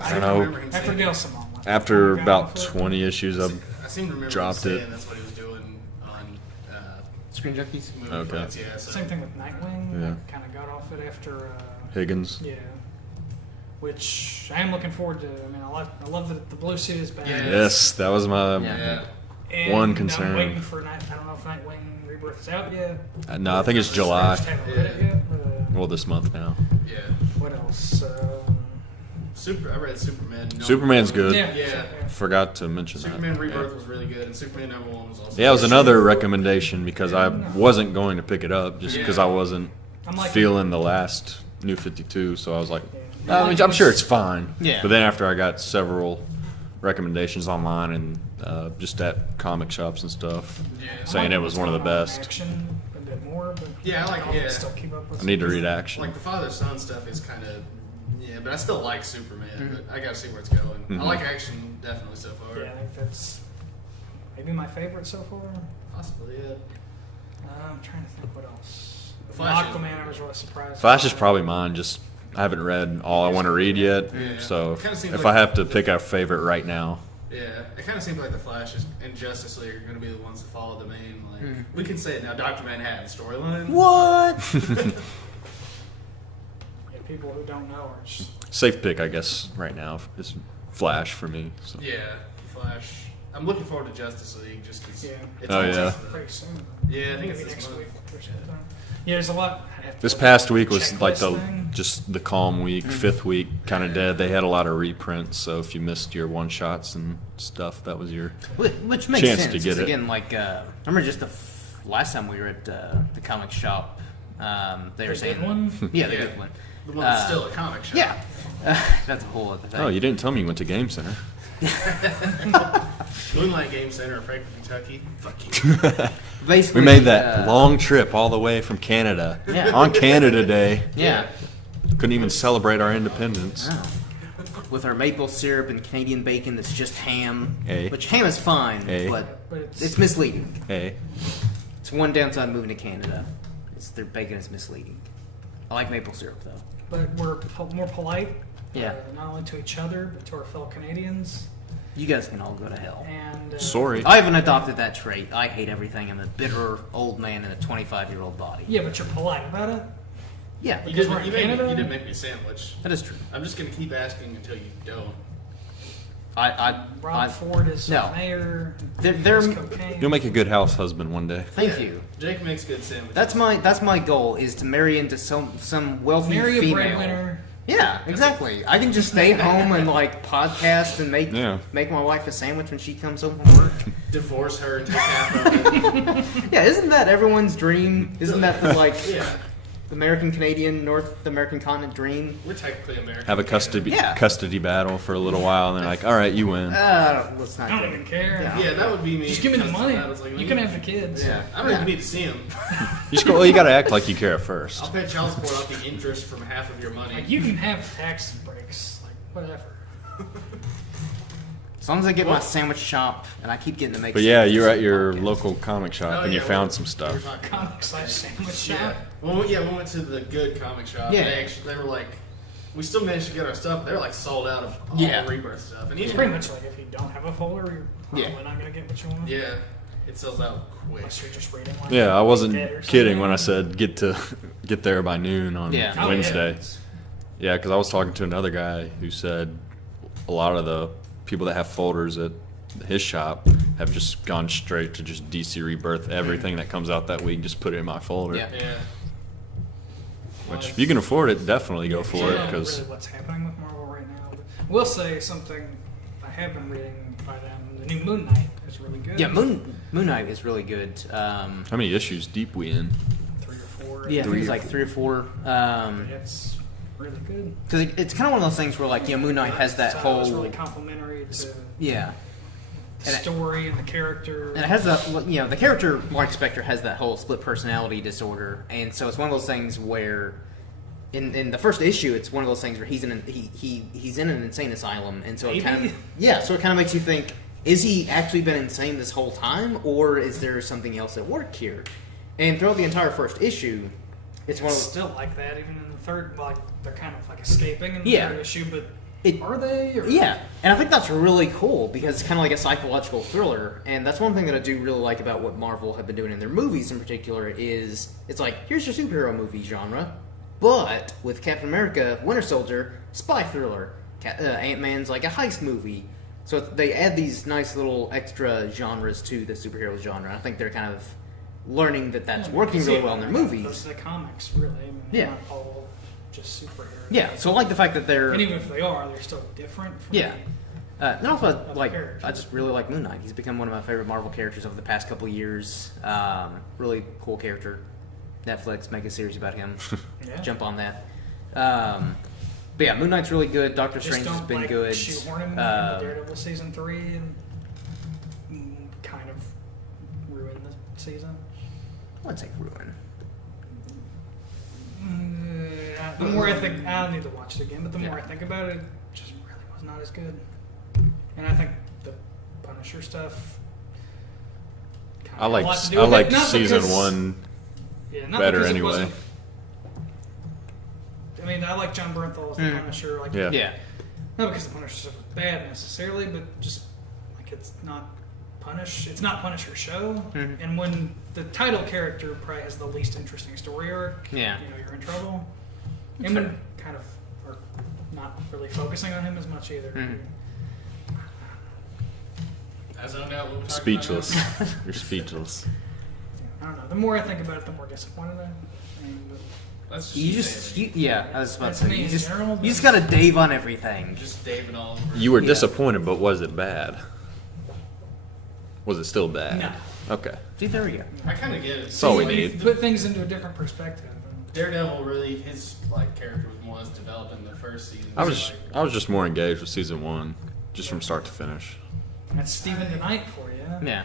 I don't know. remember him After saying- Gail Simone. After Got about off it. 20 issues, I I seem to remember dropped him it. saying that's what he was doing on Screen Junkies. movie Okay. points, yeah. So. Same thing with Nightwing. Yeah. Kind of got off it after. Higgins. Yeah. Which I am looking forward to. I mean, I love that the blue suit is back. Yeah. Yes, that was my. Yeah. And One I'm concern. waiting for I don't know if Nightwing Rebirth is out yet. No, I think it's I July. just haven't read it yet. Well, this month now. Yeah. What else? I read Superman. Superman's good. Yeah. Forgot to mention Superman that. Rebirth was really good, and Superman #1 was also. Yeah, it was another recommendation because I wasn't going to pick it up just because I wasn't I'm like feeling the last New 52, so I was like, Yeah. I mean, I'm sure it's fine. Yeah. But then after I got several recommendations online and just at comic shops and stuff, Yeah. saying it was one of the best. Action a bit more, but Yeah, I like- I'll yeah. Still keep up with I need to read Action. Like the father-son stuff is kind of, yeah, but I still like Superman. But I gotta see where it's going. Mhm. I like Action definitely so far. Yeah, I think that's maybe my favorite so far. Possibly, yeah. I'm trying to think what else. Flash is- Aquaman, I was really surprised. Flash is probably mine. Just I haven't read all I want to read yet. Yeah. So It kinda seems if like- I have to pick a favorite right now, Yeah, it kind of seems like the Flash and Justice League are going to be the ones that follow the main. Like we can say it now, Dr. Manhattan storyline. What? Yeah, people who don't know are just safe pick, I guess, right now is Flash for me. So. Yeah, Flash. I'm looking forward to Justice League just because. Yeah. It's Oh, almost yeah. the- pretty soon. Yeah, I think it's Maybe this next month. week or something. Yeah, there's a lot. I have to This look past at the week was like checklist thing. just the calm week, fifth week, kind of dead. They had a lot of reprints, so if you missed your one shots and stuff, that was your Which makes Chance sense. to get 'cause it. Again, like I remember just last time we were at the comic shop. They were The saying good one? Yeah, the Yeah. good one. The one that's still a comic shop. Yeah, that's a whole other thing. Oh, you didn't tell me you went to Game Center. Moonlight Game Center in Franklin, Kentucky. Fuck you. Basically, We made that long trip all the way from Canada Yeah. on Canada Day. Yeah. Couldn't even celebrate our independence. Oh. With our maple syrup and Canadian bacon that's just ham. Hey. Which ham is fine, Hey. but But it's, it's misleading. Hey, It's one downside of moving to Canada. Is their bacon is misleading. I like maple syrup though. but we're more polite. Yeah. Not only to each other, but to our fellow Canadians. You guys can all go to hell. And sorry. I haven't adopted that trait. I hate everything. I'm a bitter old man in a 25-year-old body. Yeah, but you're polite about it. Yeah, You Because we're didn't, in you, made me, Canada? you didn't make me a sandwich. that is true. I'm just going to keep asking until you don't. Rob Ford is no. mayor. They're- does cocaine. You'll make a good house husband one day. Thank Yeah. you. Jake makes good sandwiches. That's my goal is to marry into some wealthy Marry a female. breadwinner. Yeah, exactly. I can just stay home and like podcast and Yeah. make my wife a sandwich when she comes home from work. divorce her and take half of it. Yeah, isn't that everyone's dream? Isn't that the like Yeah, American Canadian North American continent dream? we're technically American. Have a custody Yeah. custody battle for a little while, and they're like, "All right, you win." Let's not. I don't go- even care. Yeah. Yeah, that would be me. Just give me the Custody money. battles, like, You can have the kids. Yeah, I don't even need to see him. You just go. Well, you got to act like you care at first. I'll pay child support off the interest from half of your money. Like you can have tax breaks, like whatever. As long as I get my What? sandwich shop and I keep getting to make. But yeah, sandwiches you're at for your podcasts. local comic shop and you found some stuff. Comic slash sandwich Yeah. shop. Well, we went to the good comic shop. Yeah. They were like, we still managed to get our stuff. They were like sold out of all Yeah. Rebirth stuff. And It's even, pretty much like if you don't have a folder, you're probably Yeah. not gonna get what you want. Yeah, it sells out quick. Unless you're just reading like Yeah, I wasn't Dead or kidding something. when I said get there by noon on Yeah. Oh, Wednesday. yeah. Yeah, because I was talking to another guy who said a lot of the people that have folders at his shop have just gone straight to just DC Rebirth. Everything that comes out that week, just put it in my folder. Yeah. Yeah. Which, if you can afford it, definitely go for it. Yeah, Because really what's happening with Marvel right now. But we'll say something I have been reading by them. The new Moon Knight is really good. Yeah, Moon Knight is really good. how many issues deep we in? 3 or 4. Yeah, I think it's like 3 or 4. It's really good. Because it's kind of one of those things where like Moon Knight has that It's whole really complimentary to yeah. the story and the character. And it has that, the character, Mark Spector, has that whole split personality disorder. And so it's one of those things where, in the first issue, it's one of those things where he's in an insane asylum. And so it kind Maybe. of, so it kind of makes you think, is he actually been insane this whole time? Or is there something else at work here? And throughout the entire first issue, It's one of still like that, even in the third. Like they're kind of like escaping in the Yeah. third issue, but It- are they? Or? Yeah, and I think that's really cool because it's kind of like a psychological thriller, and that's one thing that I do really like about what Marvel have been doing in their movies in particular is it's like, here's your superhero movie genre, but with Captain America, Winter Soldier, spy thriller, Ant-Man's like a heist movie, so they add these nice little extra genres to the superhero genre. I think they're kind of learning that that's Yeah, working see really it well in their Those movies. are the comics, really. I mean, Yeah. they're not all just superheroes. Yeah, so I like the fact that they're... And even if they are, they're still different. From Yeah. And also, Other like, characters. I just really like Moon Knight. He's become one of my favorite Marvel characters over the past couple of years. Really cool character. Netflix, make a series about him. Yeah. Jump on that. But yeah, Moon Knight's really good. Doctor Just Strange has don't been like good. shoehorn him into Daredevil season 3 and kind of ruin the season. I wouldn't say ruin. The more I think, I'll need to watch it again. But the more Yeah. I think about it, it just really was not as good. And I think the Punisher stuff. kinda I had a like lot to do with it. Not season because- 1 Yeah, not better because it anyway. wasn't- I mean, I like John Bernthal as the Punisher. Like, Yeah. Yeah. not because the Punisher stuff was bad necessarily, but just like it's not It's not Punisher's show. Mhm. And when the title character probably has the least interesting story arc, Yeah. you know, you're in trouble. And when kind of are not really focusing on him as much either. Mhm. As I know, what we're talking Speechless. About now. You're speechless. I don't know. The more I think about it, the more disappointed I am. And That's You just just, yeah, I was about That's to say, me you in just, general, you just but- got to Dave on everything. just David all over. You were Yeah. disappointed, but was it bad? Was it still bad? No. Okay. See, there we go. I kind of get it. That's all we when you need. put things into a different perspective. Daredevil really, his like character was more as developed in the first season. I was Like, I was just more engaged with season 1, just from start to finish. That's Stephen DeKnight for you. Yeah.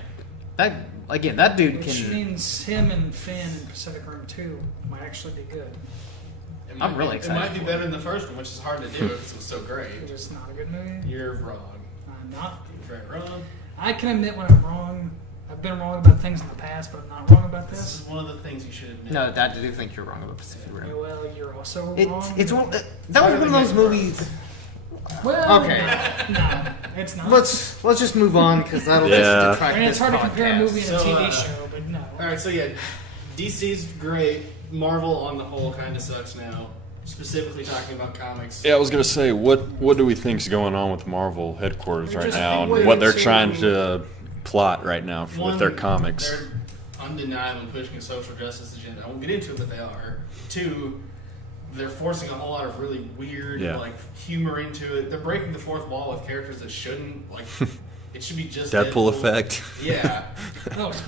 That, again, that dude Which can... means him and Finn in Pacific Rim 2 might actually be good. it might I'm really be, excited It might be for better than the first one, which is hard to do because it was so It great. is not a good movie. You're wrong. I'm not. You're very wrong. I can admit when I'm wrong. I've been wrong about things in the past, but I'm not wrong about This this. is one of the things you should admit. No, I do think you're wrong about Pacific Yeah, Rim. well, you're also It's, wrong. it's one, that was one of those movies... Well, Okay. No, it's not. Let's just move on because that'll Yeah. just I detract mean, it's this hard to compare a podcast. movie and a So, TV show, but no. All right, so yeah, DC's great. Marvel on the whole kind of sucks now. Specifically talking about comics. Yeah, I was gonna say, what do we think's going on with Marvel headquarters They're right just now, and waiting what they're to- trying to plot right now with their comics? They're undeniably pushing a social justice agenda. I won't get into it, but they are. 2, they're forcing a whole lot of really weird, Yeah. like humor into it. They're breaking the fourth wall with characters that shouldn't. Like, it should be just Deadpool effect. Yeah. No, it's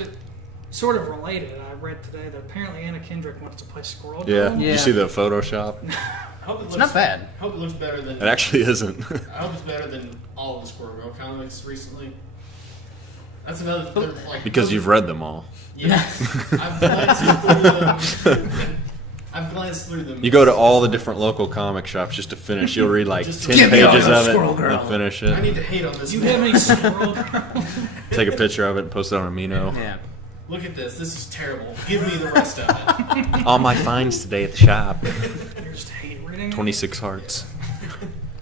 sort of related. I read today that apparently Anna Kendrick wants to play Squirrel Yeah. Girl. Yeah. You see the Photoshop? I hope it looks, not bad. I hope it looks better than. It actually isn't. I hope it's better than all of the Squirrel Girl comics recently. That's another. they're, Like, Because you've read them all. Yes. I've glanced through them. I've glanced through them. You go to all the different local comic shops just to finish. You'll read like Just 10 give me all pages the of it Squirrel Girl. and finish I need it. to hate on this. You man. have any Squirrel Girl? Take a picture of it and post it on Amino. Yeah. Look at this. This is terrible. Give me the rest of it. All my finds today at the shop. You just hate reading. 26 hearts.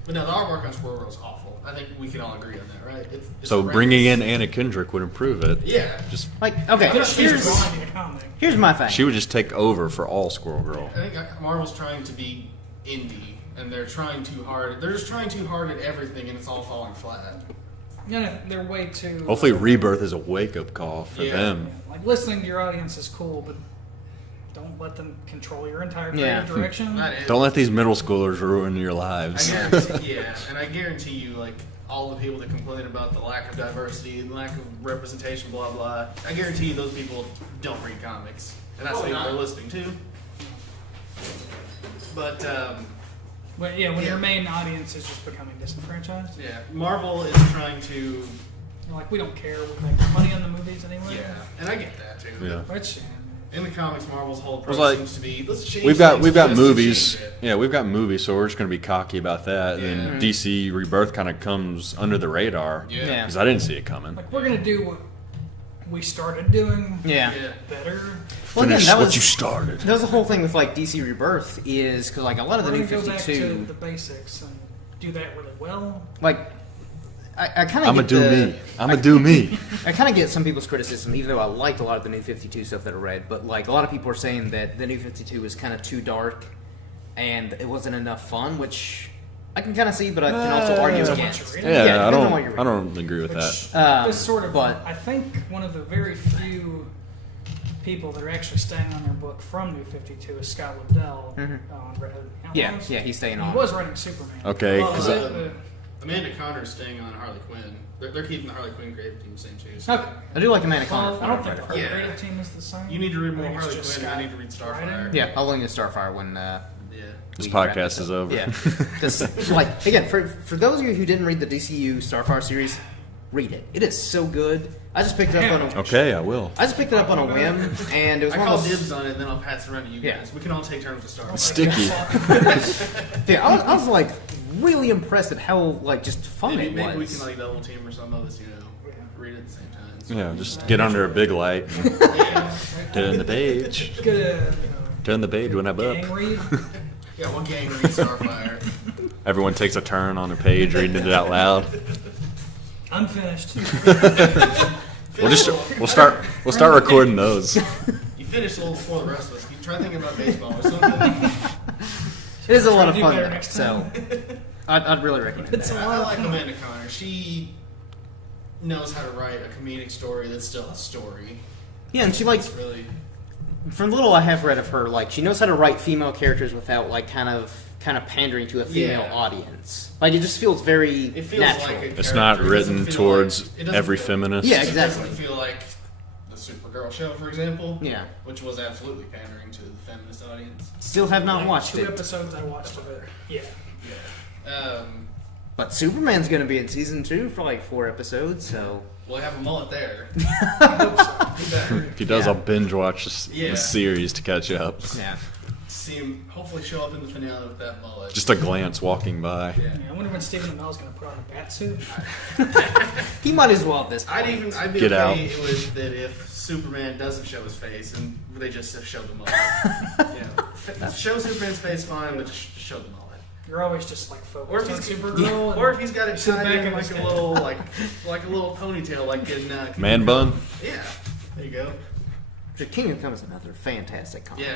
But no, the artwork on Squirrel Girl is awful. I think we can all agree on that, right? It's So horrendous. bringing in Anna Kendrick would improve it. Yeah. Just Like, okay, I'm not sure here's Drawing in a comic. here's my thing. she would just take over for all Squirrel Girl. I think Marvel's trying to be indie, and they're trying too hard. They're just trying too hard at everything, and it's all falling flat. You know, they're way too. Hopefully, Rebirth is a wake up call for Yeah. them. Like listening to your audience is cool, but don't let them control your entire creative Yeah. direction. Not it. Don't let these middle schoolers ruin your I lives. guarantee, yeah, and I guarantee you, like all the people that complain about the lack of diversity and lack of representation, blah blah. I guarantee you, those people don't read comics, and that's what they're listening to. But But yeah, when Yeah. your main audience is just becoming disenfranchised, yeah, Marvel is trying to. you're like, we don't care. We make money on the movies anyway. Yeah, and I get that too. Yeah. Which, In the comics, Marvel's whole was approach like, seems to be let's change. We've got things just to movies. change it. Yeah, we've got movies, so we're just gonna be cocky about that. Yeah. And DC Rebirth kind of comes under the radar Yeah. Yeah. because I didn't see it coming. like, we're gonna do what we started doing Yeah. Yeah. better. Well, again, Finish that what was you started. That was the whole thing with like DC Rebirth is because like a lot of the We're new gonna go back to 52, the basics and do that really well. like I kind of I'ma do me. I'ma do me. I kind of get some people's criticism, even though I liked a lot of the new 52 stuff that I read. But like a lot of people are saying that the new 52 was kind of too dark, and it wasn't enough fun, which I can kind of see, but I can also argue Depends on against. what you're Yeah, depends I on what you're don't. I reading. don't agree with Which that. is sort of, but- I think, one of the very few people that are actually staying on their book from New 52 is Scott Lobdell on Red Hood and Yeah, Outlaws. yeah, he's staying He on. was writing Superman. Okay, Well, 'cause Amanda Connor's staying on Harley Quinn. They're keeping the Harley Quinn creative team the same too. So Okay. I do like Amanda Connor. Well, I don't think the Yeah. creative team is the same. you need to read I more think it's Harley just Quinn. I Scott need to read writing. Starfire. Yeah, I'll link to Starfire when Yeah. This we wrap podcast this is up. over. Yeah, just like again for those of you who didn't read the DCU Starfire series, read it. It is so good. I just picked it up on a Okay, I will. I just picked it up on a whim, and it was I one call of those. dibs on it, then I'll pass it around to you Yeah. guys. We can all take turns with Starfire. Sticky. Yeah, I was like really impressed at how like just fun Maybe, it maybe we was. can like double team or something of this, read it at the same time. So- Yeah, just get under a big light. And Yeah. turn the page. Get a Turn the page when I'm gang up. read. Yeah, one gang read Starfire. Everyone takes a turn on a page, reading it out loud. Unfinished. We'll start recording those. You finished a little before the rest of us. You try thinking about baseball or something. It is a lot of do fun, better though, next so I'd really recommend It's it. a I lot of like fun. Amanda Connor. She knows how to write a comedic story that's still a story. Yeah, and she likes It's really from the little I have read of her, like she knows how to write female characters without like kind of pandering to a female Yeah. audience. Like it just feels very it feels natural. like a It's character. not It doesn't written feel towards like- it doesn't every feel- feminist. Yeah, It exactly. doesn't feel like the Supergirl show, for example. Yeah. Which was absolutely pandering to the feminist audience. Still have not watched Two it, episodes I watched of it. Yeah. Yeah. but Superman's going to be in season 2 for like 4 episodes. So We'll have a mullet there. I hope so. He better. If he does, Yeah. I'll binge watch Yeah. the series to catch up. yeah, See him hopefully show up in the finale with that mullet. Just a glance walking by. yeah. Yeah, I wonder when Stephen Amell's going to put on a bat suit. he might as well at this point. I'd be Get okay out. with that if Superman doesn't show his face and they just show the mullet. Show Superman's face fine, but just show the mullet. You're always just like Or if focused on he's Supergirl. and- or if he's got it Sit tied back in in like his a head. little like a little ponytail, like in Man bun? Yeah, there you go. The Kingdom Come is another fantastic comic. Yeah,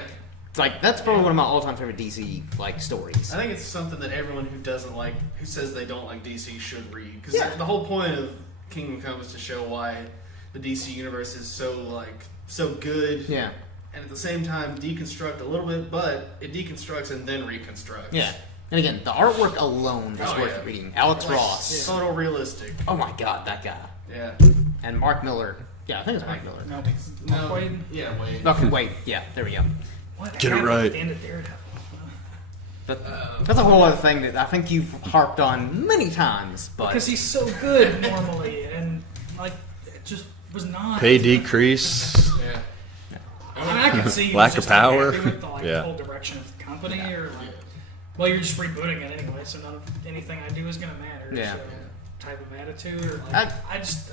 It's like that's probably one of my all-time favorite DC like stories. I think it's something that everyone who says they don't like DC should read because Yeah. the whole point of Kingdom Come is to show why the DC universe is so good. Yeah, And at the same time deconstruct a little bit, but it deconstructs and then reconstructs. yeah. And again, the artwork alone is Oh, worth yeah. reading. Alex Like, Ross. Photo realistic. Oh my God, that guy. Yeah. And Mark Miller. Yeah, I think it's Mark Miller. No, No, Wade? Yeah, Wade. Okay, wait. Yeah, there we go. What? Get it I got right. At the end of Daredevil. But that's a whole other thing that I think you've harped on many times. But Because he's so good normally, and like it just was not. Pay decrease. Yeah. I mean, I can see he was Lack of just power. unhappy with the Yeah. whole direction of the company, or like, well, you're just rebooting it anyway, so none of anything I do is gonna matter. Yeah. So, type of attitude, or like, I just.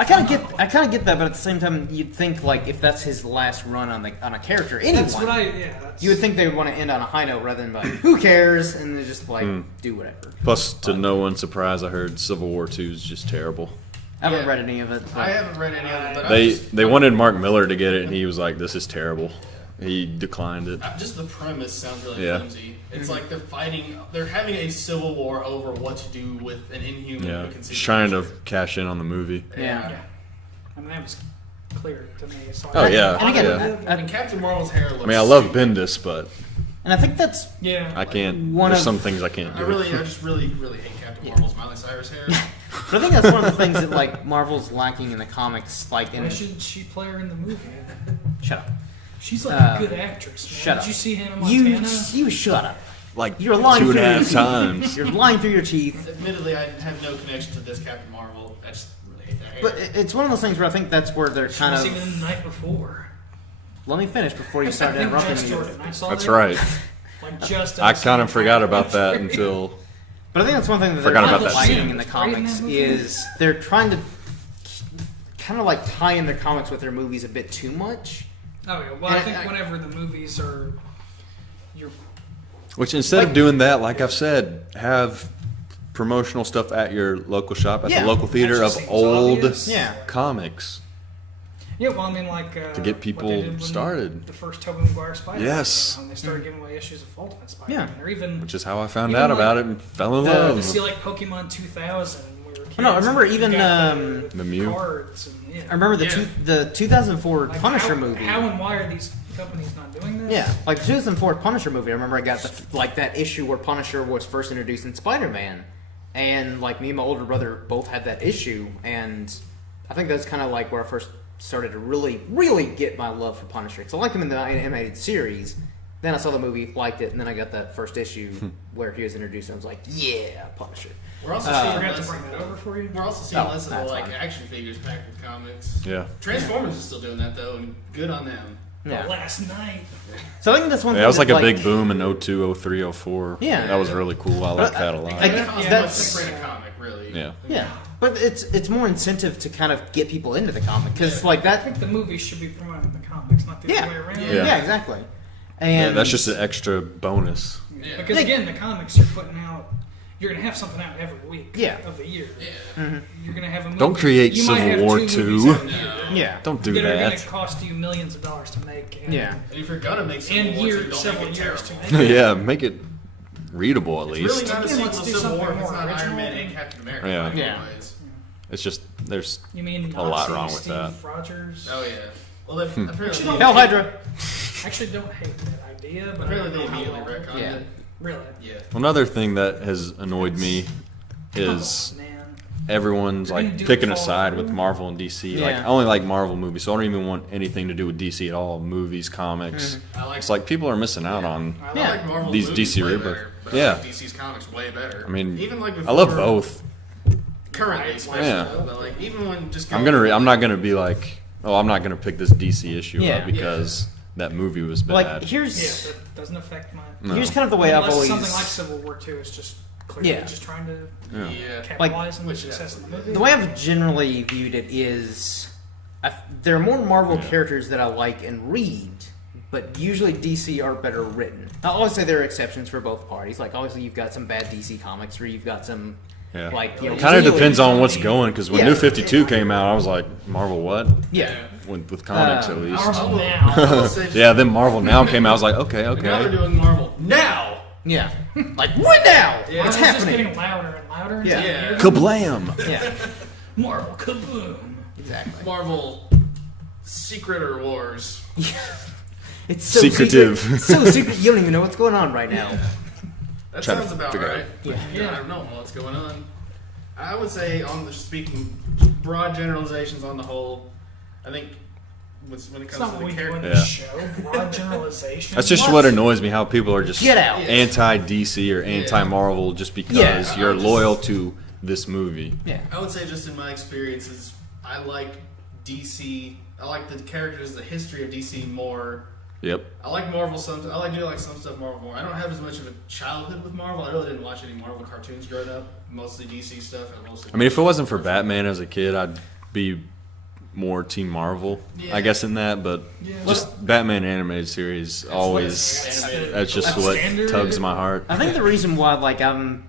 I kind of get that, but at the same time, you'd think like if that's his last run on a character, anyone, That's what that's, you would think they would want to end on a high note rather than like who cares and then just like do whatever. Plus, to no one's surprise, I heard Civil War 2 is just terrible. I haven't Yeah. read any of it. But I haven't read any of it, but They wanted Mark Miller to get it, and he was like, "This is terrible." He declined it. just the premise sounds really Yeah. flimsy. It's like they're having a civil war over what to do with an inhuman Yeah, who can see. just trying to cash in on the movie. Yeah. Yeah. I mean, that was clear to me. So Oh, yeah. And again, Yeah. And Captain Marvel's hair looks. I mean, I love stupid. Bendis, but and I think that's yeah. I can't. One There's of- some things I can't I do. just really hate Captain Marvel's Miley Cyrus hair. but I think that's one of the things that like Marvel's lacking in the comics. Like in Why shouldn't she play her in the movie? shut up, She's like Uh, a good actress, man. shut Did up. you see Hannah you Montana? shut up. Like You're lying 2.5 through your teeth. times. You're lying through your teeth. Admittedly, I have no connection to this Captain Marvel. I just really hate that hair. But it's one of those things where I think that's where they're She kind was of. even in the night before. Let me finish before you start interrupting Just me. Jordan, I saw That's that, right. Like just I at the kind of same forgot time. about that until. But I think that's one thing that Forgot they're about that lacking scene. in the Right in that comics movie? is they're trying to kind of like tie in their comics with their movies a bit too much. Oh yeah. Well, I think whenever the movies are, you're Which instead of doing that, like I've said, have promotional stuff at your local shop, at Yeah. the local theater That of just seems old obvious. Yeah. comics. Yeah, well, I mean, like To get what people they did when started. The first Tobey Maguire Spider-Man. Yes. When they started giving away issues of Ultimate Spider-Man, Yeah. or even Which is how I found Even out like- about it and fell in The- love. you see like Pokemon 2000. Where kids No, I remember and you even, got the Mew. cards and yeah. I remember the 2004 Like, Punisher how, movie. How and why are these companies not doing this? Yeah, like the 2004 Punisher movie. I remember I got that issue where Punisher was first introduced in Spider-Man, and like me and my older brother both had that issue, and I think that's kind of like where I first started to really get my love for Punisher. Because I liked him in the animated series. Then I saw the movie, liked it, and then I got that first issue where he was introduced, and I was like, yeah, Punisher. We're also I seeing forgot to less bring of that over for you. We're also seeing Oh, less of the that's like fine. action figures packed with comics. Yeah. Transformers is still doing that though, and good on them. Yeah. Last night. So I think that's one Yeah, thing that was like that, a big boom in 02, 03, 04. Yeah. That was really cool. I like that a lot. I- That costs that's- much to print a comic, really. Yeah. Yeah, but it's more incentive to kind of get people into the comic because like I that. think the movies should be promoting the comics, not the Yeah. other way around. Yeah. Yeah, exactly. Yeah, And that's just an extra bonus. Yeah. Because Yeah. again, the comics you're putting out, you're gonna have something out every week Yeah. of the year. Yeah. You're gonna have a movie. Don't create you might Civil have War 2 II. movies every year yeah, Don't do that are gonna that. cost you millions of dollars to make. And, yeah. And if you're gonna make Civil and War II, year, don't several make it years terrible. to make it. Yeah, make it readable at It's least. really not a Again, sequel let's to do Civil War something if it's more not Iron original. Man and Captain America. Yeah. fighting Yeah. boys. It's just there's You mean A lot Nazi wrong with Steve that. Rogers? Oh yeah. Well, they apparently Actually, don't- Hell Hydra. I actually don't hate that idea, but I apparently don't they know how immediately well. retconned Yeah. it. Really? Yeah. another thing that has annoyed me is Come on, man. everyone's They're gonna like do picking it a fall side through. with Marvel and DC. Like Yeah. I only like Marvel movies, so I don't even want anything to do with DC at all. Movies, comics. I like. It's like people are missing out on. I Yeah. like Marvel These movies DC way Rebirth. better, but Yeah. I like DC's comics way better. I mean, even like I love before- both. Currently, especially, Yeah. though, but like even when just I'm going not gonna be like, oh, I'm not gonna pick this DC issue Yeah. up because that movie was bad. Like Yeah, here's that doesn't affect my. No. here's kind of the way I've Unless always something like Civil War II is just clearly Yeah. just trying to Yeah. capitalize on the which success of the that's- movie. the way I've generally viewed it is there are more Marvel characters that I like and read, but usually DC are better written. I'll always say there are exceptions for both parties. Like obviously you've got some bad DC comics where you've got some Yeah. like you know Kind of really- depends on what's going. Because when Yeah. New 52 came out, I was like, Marvel what? Yeah. With comics at least. Marvel I now. will say just- Yeah. Then Marvel now came out. I was like, okay, Now they're okay. doing Marvel now. Yeah. Like what now? Yeah. What's It's just happening? getting louder and louder. Yeah. Yeah. Kablam! Yeah. Marvel kaboom. Exactly. Marvel Secret Wars. It's so Secretive. secret. It's so secret you don't even know what's going on right now. That Trying to sounds about figure right. out. But, Yeah. I don't know what's going on. I would say, speaking broad generalizations on the whole, I think when it It's comes not to what the we do in character, the Yeah. show. Broad generalization. That's just what annoys me. How people are just Get out. anti DC or anti Marvel just because Yeah. you're I'm just- loyal to this movie. Yeah. I would say just in my experiences, I like DC. I like the characters, the history of DC more. Yep. I like Marvel some. I do like some stuff Marvel more. I don't have as much of a childhood with Marvel. I really didn't watch any Marvel cartoons growing up. Mostly DC stuff. And mostly I mean, if it wasn't for Batman as a kid, I'd be more Team Marvel, Yeah. I guess, in that. But Yeah. just Batman animated series always. animated. That's just That's what standard. tugs my heart. I think the reason why like I'm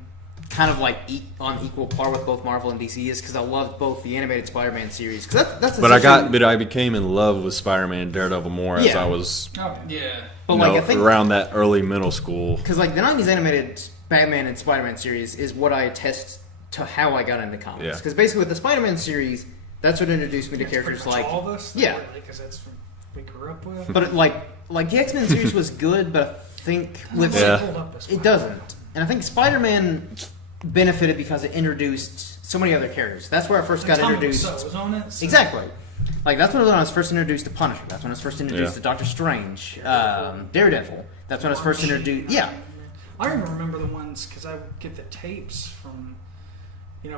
kind of like on equal par with both Marvel and DC is because I loved both the animated Spider-Man series. Because that's But essentially- I became in love with Spider-Man and Daredevil more as Yeah. I was, Oh, Yeah. but you like know, I think around that early middle school. because like the '90s animated Batman and Spider-Man series is what I attest to how I got into comics. Yeah. Because basically with the Spider-Man series, that's what introduced me to it's characters pretty much like all of us. yeah. Because that's what we grew up with. But like the X-Men series was good, but I think with Yeah. Hold up as it well. doesn't. And I think Spider-Man benefited because it introduced so many other characters. That's where I first got Tommy introduced. Wiseau was on it. So Exactly. Like that's when I was first introduced to Punisher. That's when I was first introduced Yeah. to Doctor Strange, Daredevil. That's when I was first introduced. Yeah, I even remember the ones because I would get the tapes from,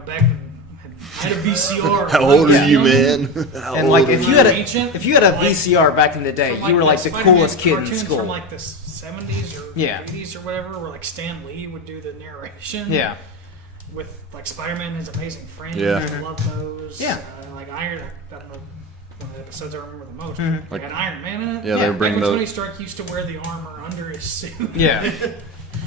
back when I had a VCR. How old Yeah. are you, man? How and old like are if you? you had Ancient, if you had a like, VCR back in the day, from, you were like the Spider-Man coolest kid in cartoons school. From like the 70s or Yeah. 80s or whatever, where like Stan Lee would do the narration. Yeah, With like Spider-Man and His Amazing Friends. Yeah. I love those. Yeah. Like Iron. I don't know. one of the episodes I remember the most. Mm-hmm. Like an Iron Man in it. Yeah, they were Back bringing when Tony those. Stark used to wear the armor under his suit. Yeah.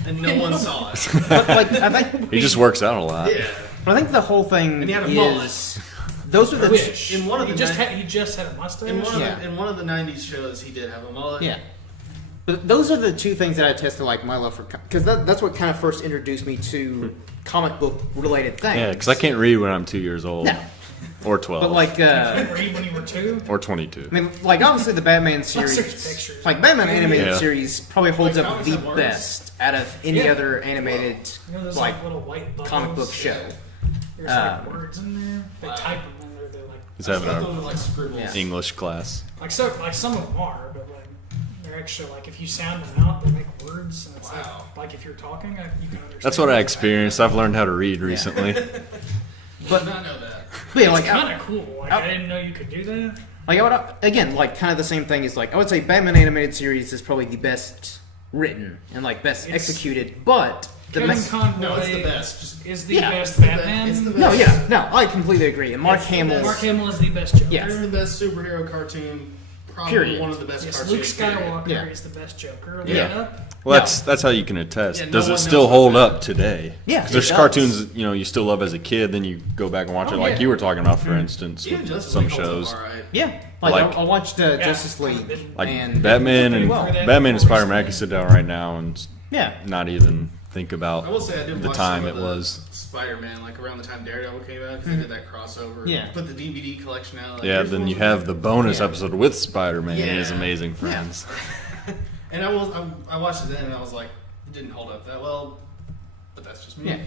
And no one saw it. But like I think He just works out a lot. Yeah. I think the whole thing And he had a mullet. is those are the Wish. In one of he the just ni- had a mustache. Yeah. In one of the 90s shows, he did have a mullet. yeah. But those are the two things that I tested like my love for because that's what kind of first introduced me to comic book related things. Yeah, because I can't read when I'm 2 years old. No. Or 12. But like Read when you were 2. or 22. I mean, like obviously the Batman series, pictures. like Batman animated Yeah. series, probably holds Like up comics the have words. best out of any Yeah. other animated You know, those like like little white bubbles. comic book show. There's like Um, words in there. They Wow. type them in there. They're like He's I having thought those an were like scribbles. Yeah. English class. like some of them are, but like they're actually like if you sound them out, they make words, and it's Wow. like if you're talking, you can understand. That's what I it. experienced. I've learned how to read recently. But not know that. But yeah, like Kind of cool. Like I- I didn't know you could do that. Like I would again, like kind of the same thing is like I would say Batman animated series is probably the best written and like best It's- executed, but the Kevin best. Conroy No, it's the best. Just is the Yeah. best It's the Batman. It's the best. No, yeah, no, I completely agree. And Mark It's the Hamill, best. Mark Hamill is the best Joker. Yeah. It's the best superhero cartoon. Probably Period. one of the best Yes, cartoons. Luke period. Skywalker Yeah. is the best Joker. Yeah. Yeah. Well, No. that's how you can attest. Yeah, no Does one it still knows hold about up today? Yeah, Because there's it does. cartoons you still love as a kid, then you go back and watch it, Oh, like yeah. you were talking about, for instance, Even with Justice some League holds up shows. all right. yeah, like, Like- I watched Justice League Like and Batman pretty and well. Batman and Spider-Man, I can sit down right now and Yeah, not even think I about will say I did the watch time some it of the was. Spider-Man, like around the time Daredevil came out, because they did that crossover. Yeah. Put the DVD collection out. Like, Yeah, here's then one you with- have the bonus Yeah. episode with Spider-Man and his Yeah. amazing friends. And I watched it then, and I was like, it didn't hold up that well, but that's just me. yeah.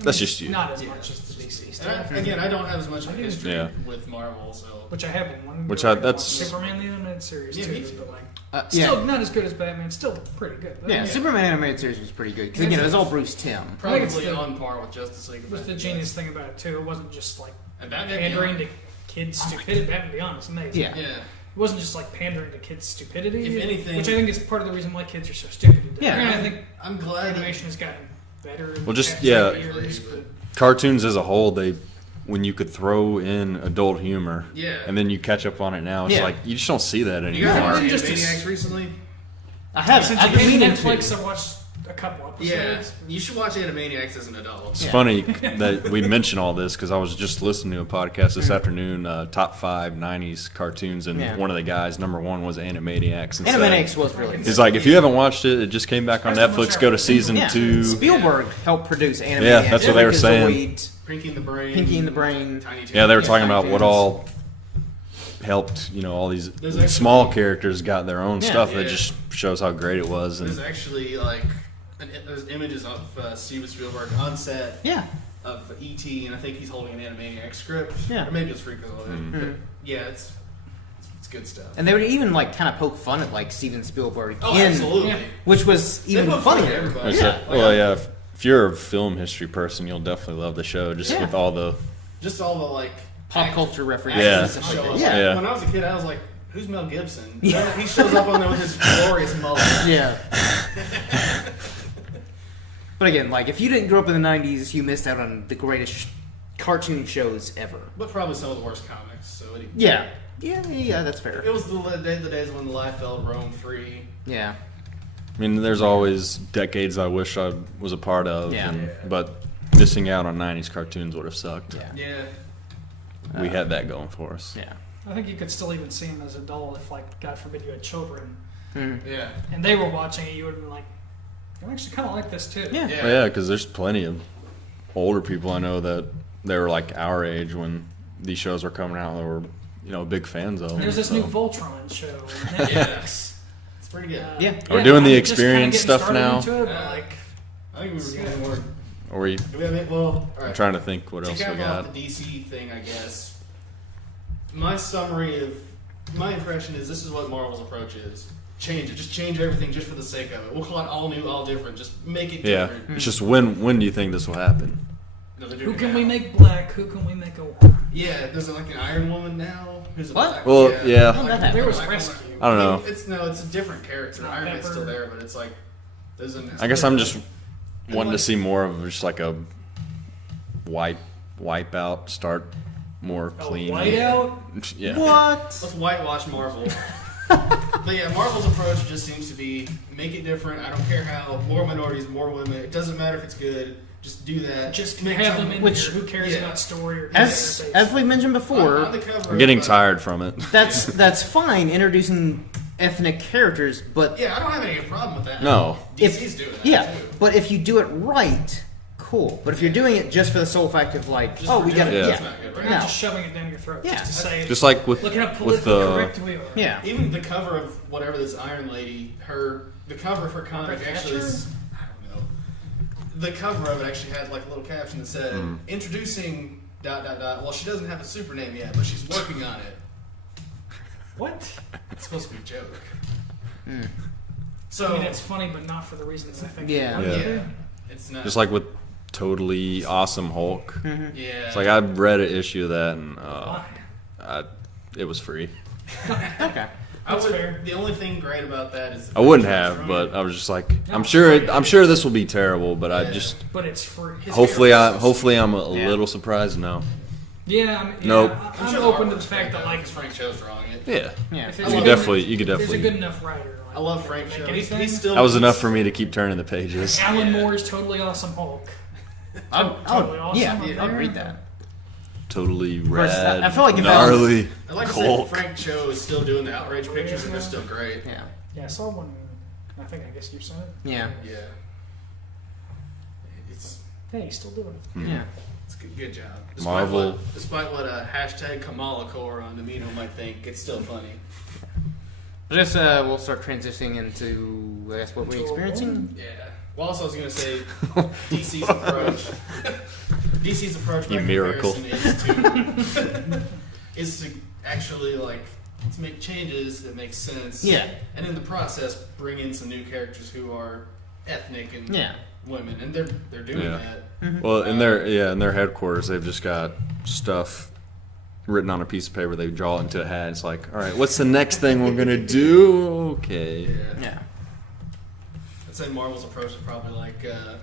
That's just you. Not as Yeah. much as the DC And stuff. again, I don't have as much of a history Yeah. with Marvel, so Which I have been one. Which go I- back and watch that's- Superman the animated series Yeah, too, me too. but like Yeah. still not as good as Batman. Still pretty good. But Yeah, Superman animated series was pretty good because again it was all Bruce Timm. probably it's the- on par with Justice League. It was the genius thing about it too. It wasn't just like And Batman pandering to kids' stupidity. Batman Beyond is amazing. Yeah. Yeah. It wasn't just like pandering to kids' stupidity. If anything- which I think is part of the reason why kids are so stupid today. Yeah. And I think I'm glad that animation has gotten better. in Well, the just- past yeah. years, but Cartoons as a whole, when you could throw in adult humor, Yeah. and then you catch up on it now, it's Yeah. like you just don't see that You guys anymore. watched Just Animaniacs recently? I haven't. since I've it been came to meaning Netflix, to. I watched a couple Yeah. episodes. You should watch Animaniacs as an adult. It's Yeah. funny that we mention all this because I was just listening to a podcast this afternoon, top 5 '90s cartoons, and Yeah. one of the guys, number 1, was Animaniacs. And said- Animaniacs was really good. He's like, if you haven't watched it, it just came back on That's the Netflix. most Go to I- season Yeah. 2. Spielberg helped produce Animaniacs. Yeah, that's what they were saying. Freakazoid, Pinky and the Brain. Pinky and the Brain. Tiny Toons. Yeah, they were Yeah, talking about what Tiny all helped. All these There's actually- small characters got their own Yeah. stuff. Yeah. That just shows how great it was. There's And actually like there's images of Steven Spielberg on set Yeah. of E.T. and I think he's holding an Animaniac script. Yeah. Or maybe it's Freakazoid. Mm-hmm. But yeah, it's good stuff. And they would even like kind of poke fun at like Steven Spielberg Oh, in, absolutely. Yeah. which was They even put fun at funnier. everybody. Is Yeah. that- well, yeah. If you're a film history person, you'll definitely love the show. Just Yeah. with all the Just all the like Pop act- culture references. Yeah. and stuff like show that. up. Yeah. Yeah. When I was a kid, I was like, "Who's Mel Gibson?" Yeah. He shows up on there with his glorious mullet. Yeah. But again, like if you didn't grow up in the '90s, you missed out on the greatest cartoon shows ever. But probably some of the worst comics. So Yeah. Yeah, that's fair. it was the days when Liefeld roamed free. Yeah. I mean, there's always decades I wish I was a part of, Yeah. but missing out on '90s cartoons would have sucked. Yeah. Yeah. We had that going for us. Yeah. I think you could still even see him as an adult if, like, God forbid, you had children Yeah. and they were watching it. You would have been like, I actually kind of like this too. Yeah. Yeah. Well, yeah, because there's plenty of older people I know that they were like our age when these shows were coming out. They were, big fans of them. There's this so. new Voltron show on Netflix. It's pretty good. Yeah. We're doing the I'm just kinda experience getting stuff started now. into it, but, Yeah. like, I think we were getting more. Or we, Do we have it? Well, all I'm right. trying to think what else to we cap off got. the DC thing, I guess. My summary of my impression is this is what Marvel's approach is. Change it. Just change everything just for the sake of it. We'll call it all new, all different. Just make it Yeah, different. it's just when do you think this will happen? No, they're who doing it can now. we make black? Who can we make a white? Yeah, there's like an Iron Woman now. Who's a What? black. Well, yeah. How'd that happen? There was Black woman. Rescue. I don't know. It's a different character. not Iron Man's Pepper. still there, but it's like there's an. I guess I'm just wanting to like- see more of just like a wipe out, start more clean. Whiteout? Yeah. What? Let's whitewash Marvel. But yeah, Marvel's approach just seems to be make it different. I don't care how, more minorities, more women. It doesn't matter if it's good. Just do that. Just make have something- them in Which- here. Who cares yeah. about story or As character? we mentioned before, on the cover, I'm getting but- tired from it. that's fine introducing ethnic characters, but Yeah, I don't have any problem with that. No. DC's doing that yeah, too. but if you do it right, cool. But if you're doing it just for the sole fact of like, Just oh, for we got to, doing it, yeah, it's not good, They're right? not No. just shoving it down your throat Yeah. just to say, Just like with look how with politically the correct we are. yeah. Even the cover of whatever this Iron Lady, the cover of her comic Red actually Thatcher? is, I don't know. The cover of it actually had like a little caption that said, introducing ... Well, she doesn't have a super name yet, but she's working on it. What? It's supposed to be a joke. Hmm. So, I mean, it's funny, but not for the reasons I think. Yeah. it would Yeah. be. it's not. just like with Totally Awesome Hulk. Mm-hmm. yeah. It's like I read an issue of that and Why? it was free. Okay. I would, fair. The only thing great about that is I wouldn't have, but I was just like, I'm sure this will be terrible, but I Yeah. just But it's free. hopefully I'm a Yeah. little surprised. No. Yeah, I mean, Nope. I'm sure open to the artwork's fact great, that though, like because Frank Cho's drawing it. Yeah. Yeah. if I there's love a it. good- You could if there's a definitely. good enough writer. Like, I love that Frank can Cho. make anything. He's still That was enough for me to keep turning the pages. Alan Yeah. Moore's Totally Awesome Hulk. I'll, Totally awesome yeah, up I'll there. read that. Totally course, rad, I feel like if I was- gnarly, I like to Hulk. say Frank Cho is still doing the outrage pictures and they're still great. Yeah. Yeah, I saw one. I guess you sent it. Yeah. Yeah. It's Hey, he's still doing it. Yeah. it's a good job. Marvel. Despite what hashtag Kamala Core on Amino might think, it's still funny. I guess we'll start transitioning into, I guess, what we're experiencing. Yeah. Well, also I was gonna say DC's approach. DC's approach by You miracle. comparison is to actually like to make changes that make sense. Yeah. And in the process, bring in some new characters who are ethnic and Yeah. women, and they're doing Yeah. that. Well, in their headquarters, they've just got stuff written on a piece of paper. They draw it into a hat. It's like, all right, what's the next thing we're gonna do? Okay. Yeah. Yeah. I'd say Marvel's approach is probably like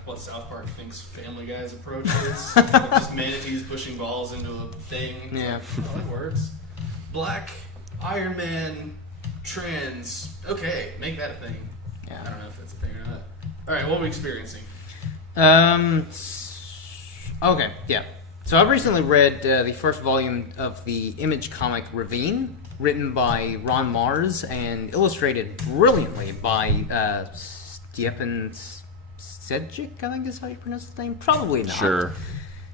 what South Park thinks Family Guy's approach is. Like just manatees pushing balls into a thing. It's Yeah. like, oh, that works. Black Iron Man trans. Okay, make that a thing. I Yeah. don't know if that's a thing or not. All right, what are we experiencing? Okay, yeah. So I recently read the first volume of the Image comic Ravine, written by Ron Mars and illustrated brilliantly by Stjepan Sedjic, I think is how you pronounce his name. Probably not. Sure.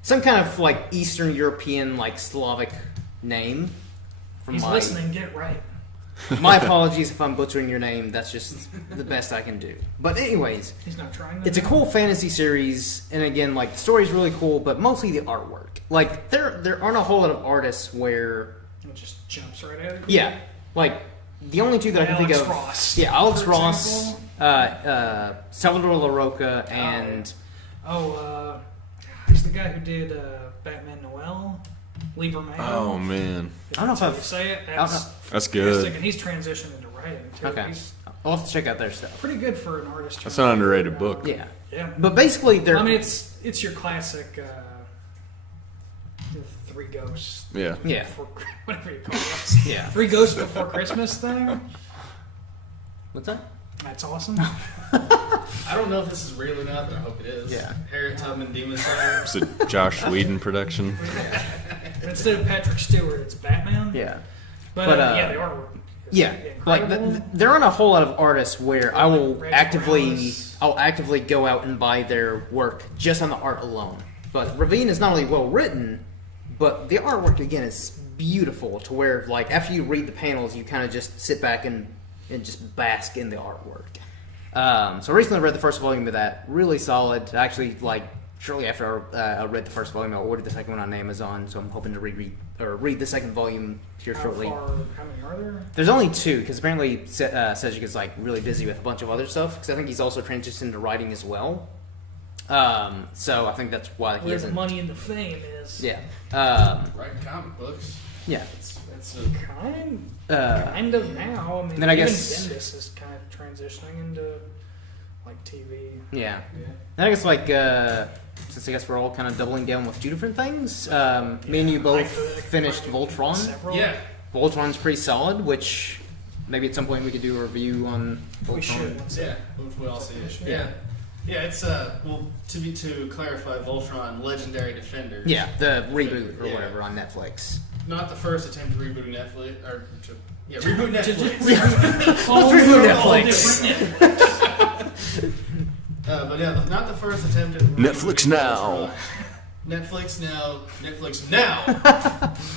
Some kind of like Eastern European, like Slavic name. From He's my listening. Get it right. my apologies if I'm butchering your name. That's just the best I can do. But anyways, He's not trying. it's a cool fantasy series, and again, like the story's really cool, but mostly the artwork. Like there aren't a whole lot of artists where, It just jumps right at it. yeah, like the only two that I can think Alex of, Ross, yeah, Alex for Ross, example. Salvador LaRocca, and He's the guy who did Batman Noel, Lieberman. Oh man, I don't know if That's how I've- you say it. I don't That's that's fantastic, good. and he's transitioned into writing too. okay, He's I'll have to check out their stuff. pretty good for an artist. That's an underrated book. Yeah, Yeah. but basically they're I mean, it's your classic the Three Ghosts. Yeah. yeah, Before, whatever you call it. yeah. Three Ghosts Before Christmas thing. What's that? That's awesome. I don't know if this is real or not, but I hope it is. Yeah. Harriet Tubman Demon Slayer. It's a Josh Whedon production. And instead of Patrick Stewart, it's Batman. Yeah. But, But, yeah, the artwork. is Yeah, like incredible. there aren't a whole lot of artists where I will Reggie actively, Brown's- I'll actively go out and buy their work just on the art alone. But Ravine is not only well written, but the artwork again is beautiful. To where like after you read the panels, you kind of just sit back and just bask in the artwork. So I recently read the first volume of that, really solid. Actually, like shortly after I read the first volume, I ordered the second one on Amazon. So I'm hoping to read the second volume here shortly. How many are there? There's only two, because apparently Sedgwick is like really busy with a bunch of other stuff. Because I think he's also transitioned to writing as well. So I think that's why he Where the hasn't. money and the fame is. Yeah. Writing comic books. Yeah. That's a Kind of now. I mean, Then I even guess- Bendis is kind of transitioning into like TV. Yeah. Yeah. And I guess like since I guess we're all kind of doubling down with 2 different things, me and you both finished Voltron. Several. Yeah. Voltron's pretty solid, which maybe at some point we could do a review on Voltron. We should. Once Yeah, we all see it. Yeah. Yeah, it's well to clarify, Voltron Legendary Defender. Yeah, the reboot or Yeah. whatever on Netflix. Not the first attempt to reboot Netflix reboot Netflix. Let's reboot All Netflix. different Netflix. But yeah, not the first attempt at Netflix now. Netflix now. Netflix now.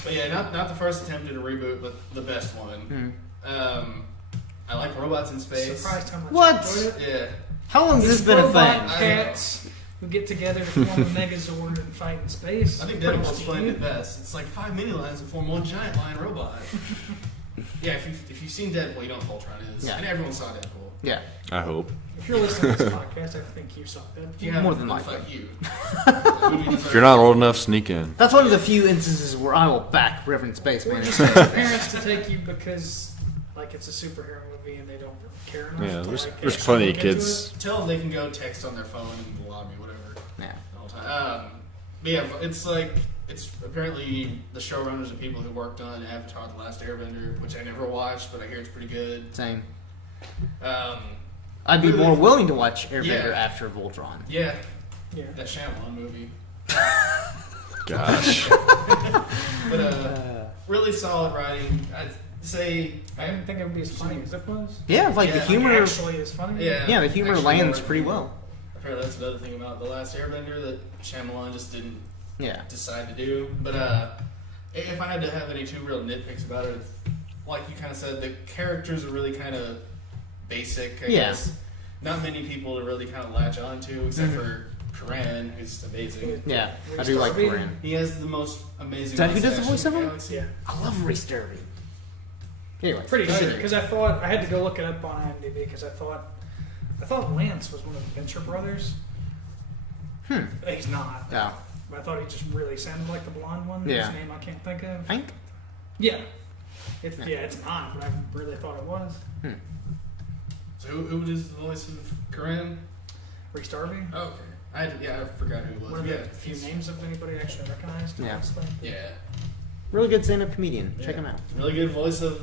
But yeah, not the first attempt at a reboot, but the best one. I like robots in space. Surprised how much What? I enjoyed it. Yeah. How long has this These been a robot thing? cats who get together to form a Megazord and fight in space. I think Pretty Deadpool much explained you. it best. It's like 5 mini lines to form one giant lion robot. Yeah, if you've seen Deadpool, you know what Voltron is. Yeah. And everyone saw Deadpool. Yeah. I hope. If you're listening to this podcast, I think you saw that. If you More haven't, than then likely. fuck you. If you're not old enough, sneak in. That's one of the few instances where I will back Reverend Spaceman. We just get your parents to take you because, like, it's a superhero movie and they don't really care enough. Yeah, to, there's like, there's actually plenty of look into kids. Tell them they can go text on their phone in the lobby, whatever, Yeah. the whole time. But yeah, it's like, it's apparently the showrunners and people who worked on Avatar: The Last Airbender, which I never watched, but I hear it's pretty good. Same. Um, I'd be Really? more willing to watch Airbender Yeah. after Voltron. yeah, it. Yeah. that Shyamalan movie. Gosh. But really solid writing. I'd say, I didn't think it would be as funny as it was. Yeah, like the Yeah, humor. Actually, is funny. Yeah, the humor actually lands more- pretty well. Apparently, that's another thing about The Last Airbender that Shyamalan just didn't Yeah. decide to do. But if I had to have any 2 real nitpicks about it, like you kind of said, the characters are really kind of basic. I Yeah. guess not many people to really kind of latch on to, except for Corinne, who's amazing. Yeah, I Reese do like Darby. Corinne. He has the most amazing. Is that who does the mustache in voiceover? galaxy. Yeah. I love Reese Darby. Anyway, Pretty Oh, sure yeah. because I thought I had to go look it up on IMDb because I thought Lance was one of the Venture brothers. He's not. Yeah. But I thought he just really sounded like the blonde one. Yeah. Whose name I can't think of. Hank? Yeah. It's not, but I really thought it was. So who does the voice of Corinne? Reese Darby. Oh, okay. I forgot who it was. One of Yeah, the few he's- names of anybody actually recognized. Yeah. honestly. Yeah. Really good stand-up comedian. Check Yeah. him out. Really good voice of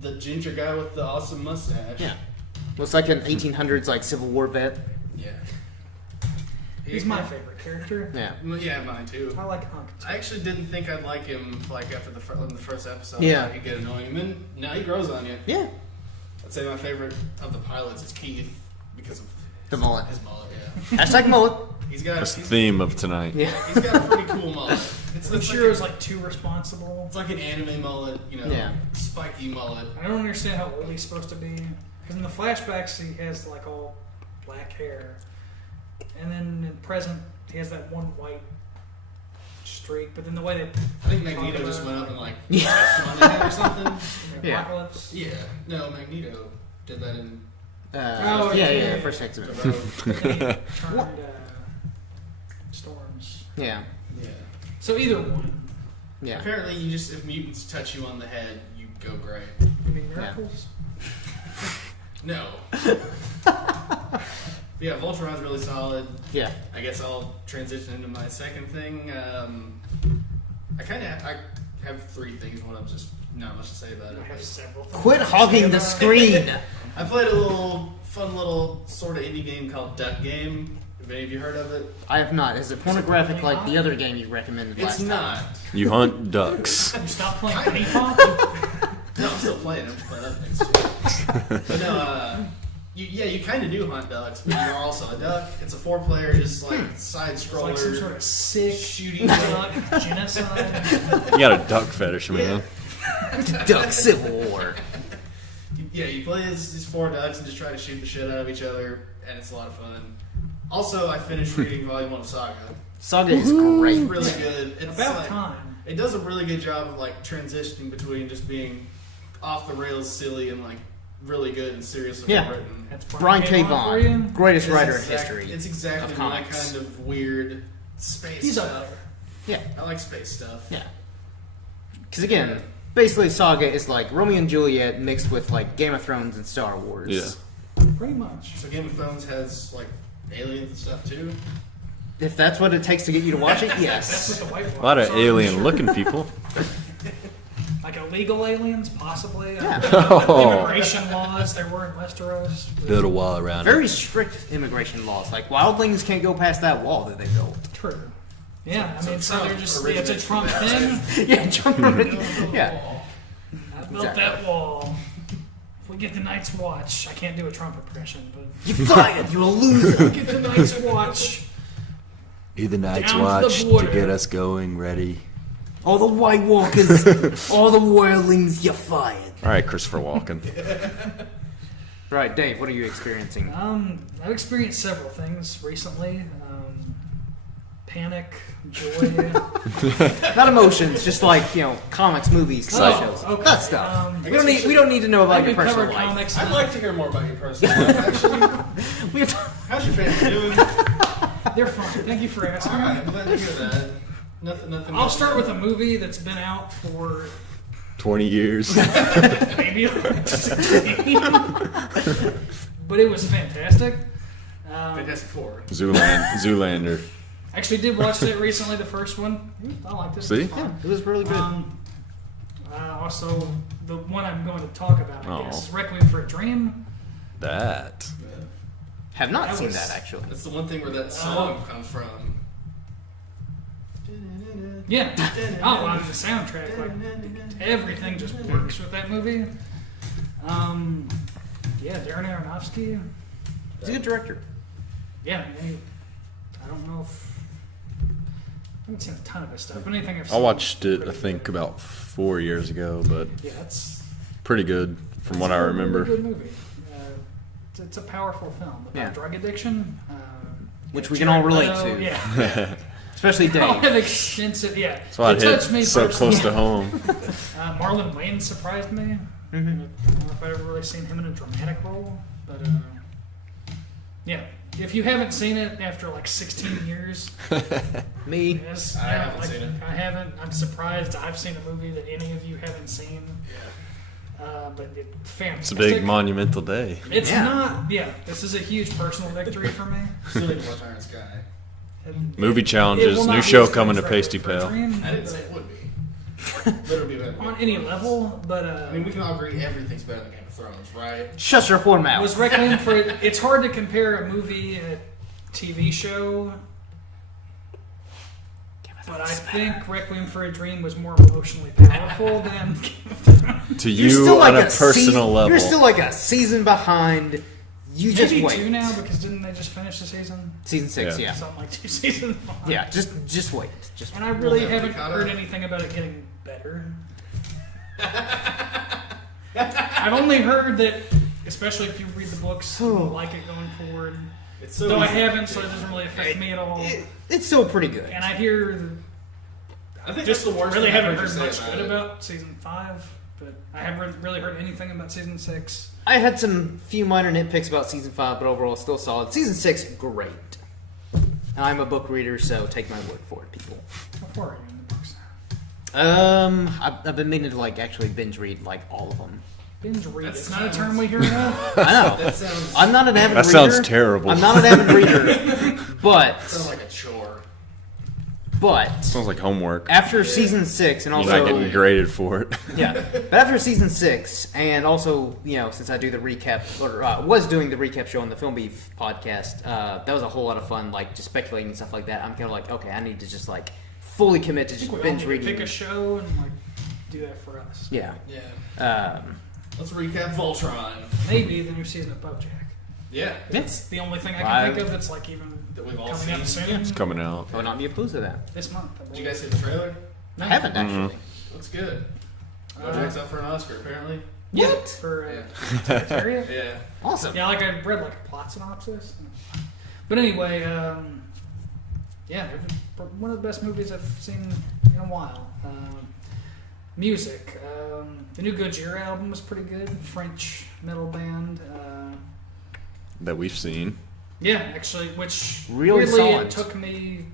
the ginger guy with the awesome mustache. Yeah. Looks like an 1800s like Civil War vet. Yeah. He's my favorite character. Yeah. Well, yeah, mine too. I like Hunk. I actually didn't think I'd like him like after the first episode. Yeah. I thought he'd get annoying, and then now he grows on you. Yeah. I'd say my favorite of the pilots is Keith because of The mullet. his mullet. Yeah, Hashtag mullet. he's got That's the he's, theme of tonight. Yeah. he's got a pretty cool mullet. It's I'm like sure it was like too responsible. it's like an anime mullet, you know, Yeah. spiky mullet. I don't understand how old he's supposed to be. Because in the flashbacks, he has like all black hair. And then in present, he has that one white streak. But then the way they I think Magneto talk just about went it up and like Yeah. touched on it or something. in the Yeah. Apocalypse. Yeah, no, Magneto did that in. Yeah, yeah, first X-Men. the road. But then he turned Storms. Yeah. Yeah. So either one. Yeah. Apparently, you just if mutants touch you on the head, you go gray. You mean miracles? No. Yeah, Voltron's really solid. Yeah. I guess I'll transition into my second thing. I have 3 things. One of them's just not much to say about it. I have several. things Quit to say hogging the about it. screen. I played a fun little sort of indie game called Duck Game. Have any of you heard of it? I have not. Is it pornographic like the other game you recommended last It's time? not. You hunt ducks. You stop playing Honey Pop? No, I'm still playing. I'm just playing other things too. But no, you kind of do hunt ducks, but you're also a duck. It's a 4-player, just like side It's scroller, like some sort of sick shooting. duck genocide. You got a duck fetish, man. Duck Civil War. Yeah, you play as these 4 ducks and just try to shoot the shit out of each other, and it's a lot of fun. Also, I finished reading Volume 1 of Saga. Saga is great. It's really good. It's About like, time. It does a really good job of like transitioning between just being off the rails, silly, and like really good and seriously Yeah. written. That's Brian K. Vaughan for you. Vaughan, greatest It's writer in exact- history. It's exactly of my comics. kind of weird space He's up stuff. there. Yeah. I like space stuff. Yeah. Because again, basically Saga is like Romeo and Juliet mixed with like Game of Thrones and Star Wars. Yeah. Pretty much. So Game of Thrones has like aliens and stuff too. If that's what it takes to get you to watch it, That's yes. what the White Walkers A lot of are, alien-looking people. Like illegal aliens, possibly. Yeah. Immigration laws there were in Westeros. Build a wall around Very strict immigration laws. Like wildlings can't go past that wall that they built. True. Yeah, I mean, so Trump they're just, originated it's a Trump from that. thing. Yeah, jump yeah. I built Exactly. that wall. If we get the Night's Watch, I can't do a Trump impression, but You're fired. You're a loser. get the Night's Watch. Either Night's Down to the Watch to border. get us going, ready. All the White Walkers, all the wildlings, you're fired. All right, Christopher Walken. Right, Dave. What are you experiencing? I've experienced several things recently. Panic, joy. Not emotions, just like comics, movies, TV Oh, shows, okay. that stuff. I we guess don't we need. should- We don't need to know about I've your been personal covered life. comics. I'd like to hear more about your personal life, actually. We have How's your family doing? They're fine. Thank you for asking. Alright, I'm glad to hear that. Nothing. I'll start with a movie that's been out for 20 years. maybe but it was fantastic. Fantastic Four. Zoolander. Actually did watch it recently, the first one. I liked it. See? It was fun. it was really good. Also, the one I'm going to talk about, I guess, Oh. is Requiem for a Dream. That. Have not that seen was- that actually. That's the one thing where that song comes from. Yeah. Oh, well, the soundtrack, like, everything just works with that movie. Yeah, Darren Aronofsky. He's a good director. Yeah, I don't know if I haven't seen a ton of his stuff, but anything I've seen. I watched it, I think, about 4 years ago, but Yeah, it's pretty good from what I a remember. Really good movie. It's a powerful film about Yeah. drug addiction, Which we can all relate Leto, to. Yeah, Especially I have Dave. extensive. Yeah, That's why it it hit touched me so close to personally. home. Marlon Wayne surprised me. I don't know if I've ever really seen him in a dramatic role, but yeah. If you haven't seen it after like 16 years, Me. yes, I yeah, haven't like, seen it. I haven't. I'm surprised I've seen a movie that any of you haven't seen. But it's fantastic. It's a big monumental day. It's Yeah. not. Yeah, this is a huge personal victory for me. Still need to watch Iron Sky. And Movie it challenges, will not new be show as good coming as to Pasty Requiem for a Pal. Dream, I didn't say it would be. But it'll be better. on any level, but I mean, we can all agree everything's better than Game of Thrones, right? Shut your whore mouth. was Requiem for. It's hard to compare a movie and a TV show. But I think Requiem for a Dream was more emotionally powerful than. To You're you still like on a personal level. You're still like a season behind. You just Maybe wait. 2 now, because didn't they just finish the season? Season 6, Yeah. yeah. Something like 2 seasons behind. Yeah, just wait. Just And I really Well, haven't caught heard up. anything about it getting better. I've only heard that, especially if you read the books, you'll like it going forward. It's so Though I easy. haven't, so it doesn't really affect me at all. it's still pretty good. And I hear I think just that's the worst really thing I've haven't heard heard you much say good it. about season 5, but I haven't really heard anything about season 6. I had some few minor nitpicks about season 5, but overall still solid. Season 6, great. And I'm a book reader, so take my word for it, people. How far are you in the books? I've been meaning to actually binge read all of them. Binge read. That It's not a term sounds- we hear now. I know. That sounds, I'm not an avid That reader. sounds terrible. I'm not an avid reader, but sounds like a chore. Sounds like homework. after season 6 and You're also not getting graded for it. yeah, but after season 6 and also since I do the recap or was doing the recap show on the Film Beef podcast, that was a whole lot of fun. Just speculating and stuff like that. I'm kind of okay, I need to just fully commit to I just think we all binge need to reading. pick a show and do that for us. Yeah. Yeah. Let's recap Voltron. Maybe the new season of BoJack. Yeah. That's the only thing I can Wow. think of that's even That we've all coming up seen. soon. It's coming out. I would not be opposed to that. This month. I Did you believe. guys see the trailer? I haven't actually. Looks good. Uh, BoJack's up for an Oscar, apparently. Yeah, What? for Yeah. Secretariat? Yeah. Awesome. Yeah, I read a plot synopsis. But anyway, yeah, one of the best movies I've seen in a while. Music. The new Gojira album was pretty good. French metal band. That we've seen. Yeah, actually, which Really weirdly solid. it took me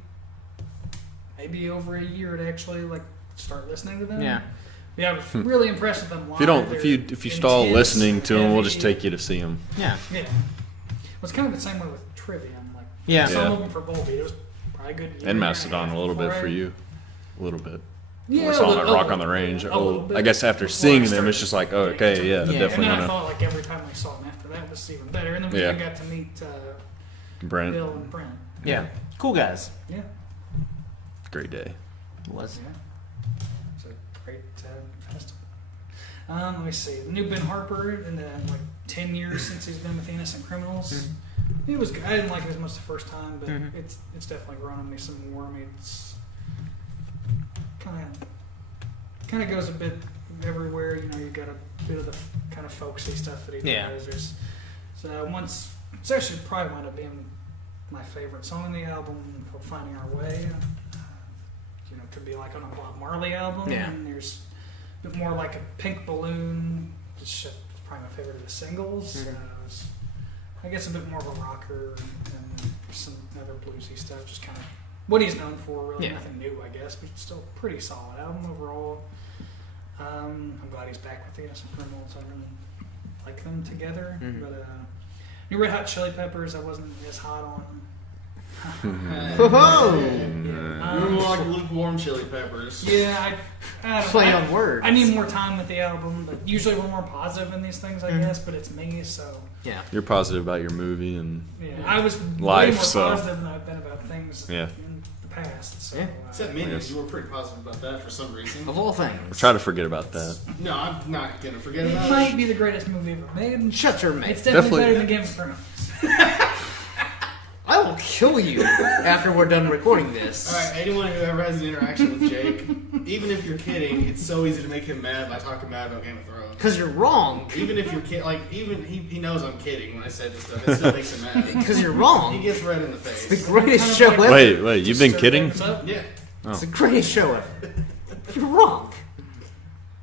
maybe over a year to actually start listening to them. Yeah. Yeah, I was really impressed with them live. If you don't, They're if you stall intense, listening to them, we'll just heavy. take you to see them. Yeah. Yeah. Well, it's kind of the same way with Trivium. Yeah. Some Yeah. of them for Volbeat. It was probably a good year. And year Mastodon half a little bit before for I- you. A little bit. Yeah, We a saw little- them at Rock on the Range. a little Oh, bit I guess after before seeing I them, it's started just like, oh, getting okay, into yeah, it. definitely And then I gonna. thought like every time I saw them after that was even better. And then we Yeah. even got to meet Brent, Bill and Brent. Yeah. Cool guys. Yeah, great day. Was. yeah. It's a great festival. Let me see. The new Ben Harper in the 10 years since he's been with the Innocent Criminals. It was good. I didn't like it as much the first time, but it's definitely grown on me some more. I mean, it's kind of goes a bit everywhere. You know, you got a bit of the kind of folksy stuff that he Yeah. does. It's actually probably wound up being my favorite song on the album, called "Finding Our Way." You know, it could be like on a Bob Marley album. Yeah. And there's a bit more like a Pink Balloon. It's probably my favorite of the singles. It's, I guess a bit more of a rocker and some other bluesy stuff. Just kind of what he's known for. Really Yeah. nothing new, I guess, but still pretty solid album overall. I'm glad he's back with the Innocent Criminals. I really like them together. But New Red Hot Chili Peppers, I wasn't as hot on. Whoa! You're more like lukewarm Chili Peppers. Yeah, I don't know. Play on words. I need more time with the album, but usually we're more positive in these things, I guess. But it's me, so Yeah. You're positive about your movie and yeah. I was Life, way more so- positive than I've been about things Yeah. in the past. So, Yeah. Except Minions, you were pretty positive about that for some reason. Of all things. try to forget about that. No, I'm not gonna forget it about might it. be the greatest movie ever made. Shut your mouth. It's definitely Definitely- better than Game of Thrones. I will kill you after we're done recording this. All right, anyone who ever has an interaction with Jake, even if you're kidding, it's so easy to make him mad by talking bad about Game of Thrones. Because you're wrong. Even if you're even he knows I'm kidding when I said this stuff. It still makes him mad. Because you're He wrong. gets red in the The face. greatest show ever. Wait, you've been Stir kidding? things up. Yeah, It's the greatest show ever. You're wrong.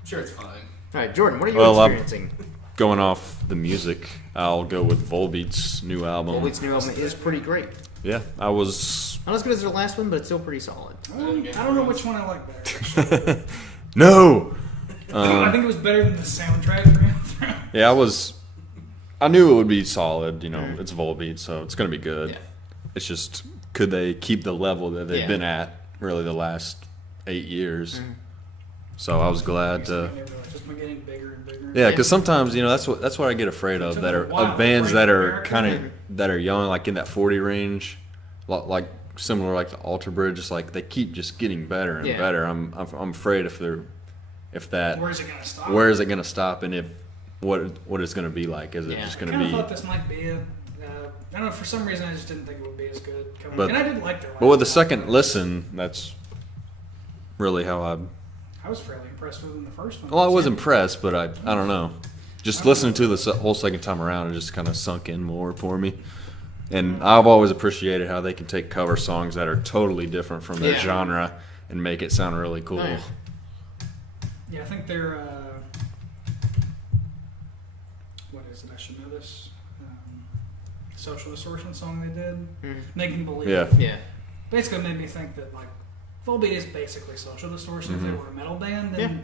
sure, it's fine. All right, Jordan, what are you Well, experiencing? Going off the music, I'll go with Volbeat's new album. Volbeat's new album is pretty great. Yeah, I was. Not as good as their last one, but it's still pretty solid. I don't know which one I like better. No! I think it was better than the soundtrack for Game of Thrones. Yeah, I was. I knew it would be solid. You know, it's Volbeat, so it's going to be good. Yeah. It's just, could they keep the level that they've Yeah. been at really the last 8 years? So I was glad to. It's just been getting bigger and bigger. Yeah, because sometimes that's what I get afraid of. took That a are while of to bands break that are America. kind of that are young, like in that 40 range, like similar like the Alter Bridge. Just like they keep just getting better and Yeah. better. I'm afraid if that Where's it gonna stop? where is it going to stop, and if what it's going to be like? Is it Yeah. just I going kind to of be? thought this might be a. I don't know. For some reason, I just didn't think it would be as good. But- And I did like their. But with the last second album. listen, that's really how I was fairly impressed with them the first one. Well, I was impressed, but I don't know. Just listening to the whole second time around, it just kind of sunk in more for me. And I've always appreciated how they can take cover songs that are totally different from their Yeah. genre and make it sound really cool. Oh, yeah. Yeah, I think they're. What is it? I should know this. Social Distortion song they did. Making Believe. Yeah. Yeah. Basically made me think that like Volbeat is basically Social Distortion. If they were a metal band, then Yeah.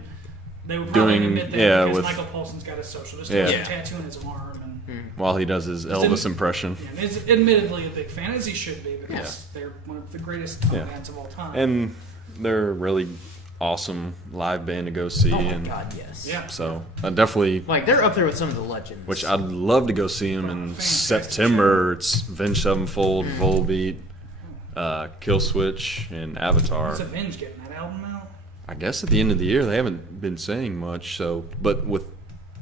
they would probably Doing- admit that yeah, because with- Michael Paulson's got a Social Distortion Yeah. tattoo on his arm, and, While he does his Elvis impression. yeah, and is admittedly a big fan, as he should be, because they're one of the greatest punk Yeah. bands of all time. And they're a really awesome live band to go see. Oh my and god, yes. yeah, so I definitely, Like, they're up there with some of the legends. which I'd love to go see them in Fantastic September. It's Avenged Sevenfold, Volbeat, Killswitch, and Avatar. is Avenged getting that album out? I guess at the end of the year they haven't been saying much. So, but with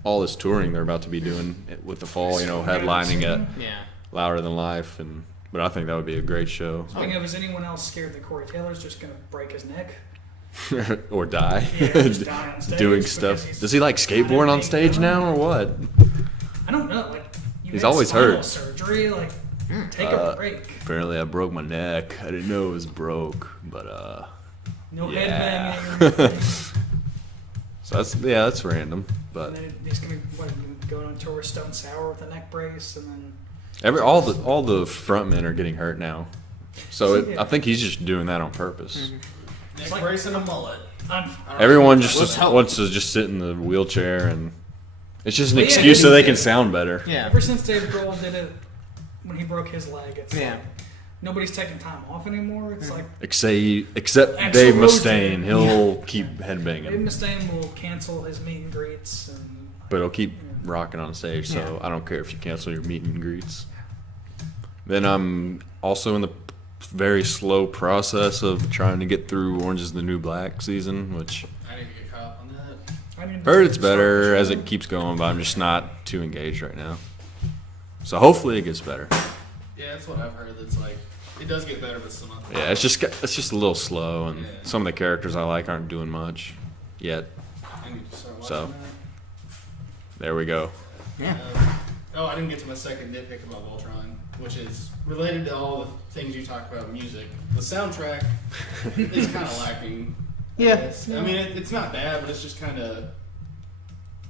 all this touring they're about to be doing it with the fall, headlining at Yeah. Louder Than Life, but I think that would be a great show. Speaking of, is anyone else scared that Corey Taylor's just going to break his neck? Or die, Yeah, just die on stage doing because stuff. he's Does he like kind of skateboard on being stage villain? now or what? I don't know. Like, you He's had always spinal hurt. surgery. Like, take a break. Apparently, I broke my neck. I didn't know it was broke, but No yeah. headbanging. so that's random. But And then he's gonna go on tour with Stone Sour with a neck brace, and then all the frontmen are getting hurt now. So I think he's just doing that on purpose. Neck like- brace and a mullet. Everyone Let's just hope. wants to just sit in the wheelchair, and it's just an But yeah, excuse so it they is- can sound better. Yeah. ever since Dave Grohl did it when he broke his leg, it's Yeah. like, nobody's taking time off anymore. It's like Except Axl Dave Rose Mustaine. did. He'll keep Dave headbanging. Mustaine will cancel his meet and greets, and But he'll keep rocking on stage, so Yeah. I don't care if you cancel your meet and greets. Then I'm also in the very slow process of trying to get through Orange is the New Black season, which I need to get caught up on that. I mean, heard it's better as it keeps going, but I'm just not too engaged right now. So hopefully it gets better. Yeah, that's what I've heard. That's like it does get better, but still not. Yeah, it's just a little slow, and Yeah. some of the characters I like aren't doing much yet. I need to start watching So. that. There we go. Yeah. I didn't get to my second nitpick about Voltron, which is related to all the things you talked about music. The soundtrack is kind of lacking. I Yeah. guess. I mean, it's not bad, but it's just kind of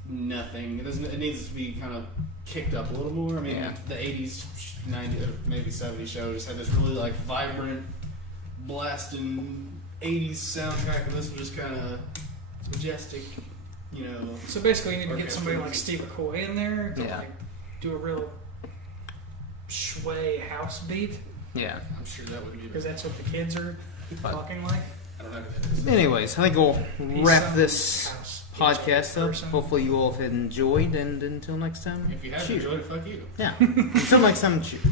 nothing. It doesn't. It needs to be kind of kicked up a little more. I mean, Yeah. the '80s, '90s, maybe '70s shows had this really like vibrant, blasting '80s soundtrack, and this was just kind of majestic. You know. So basically, you need to get orchestra somebody like music. Steve McCoy in there to Yeah. like do a real sway house beat, Yeah. I'm sure that would be. because that's what the kids are But- talking like. I don't know who that is. Anyways, I think we'll He's wrap some this house podcast up. person. Hopefully you all have enjoyed, and until next time, If you have cheers. enjoyed it, fuck you. Yeah. Until next time, cheers.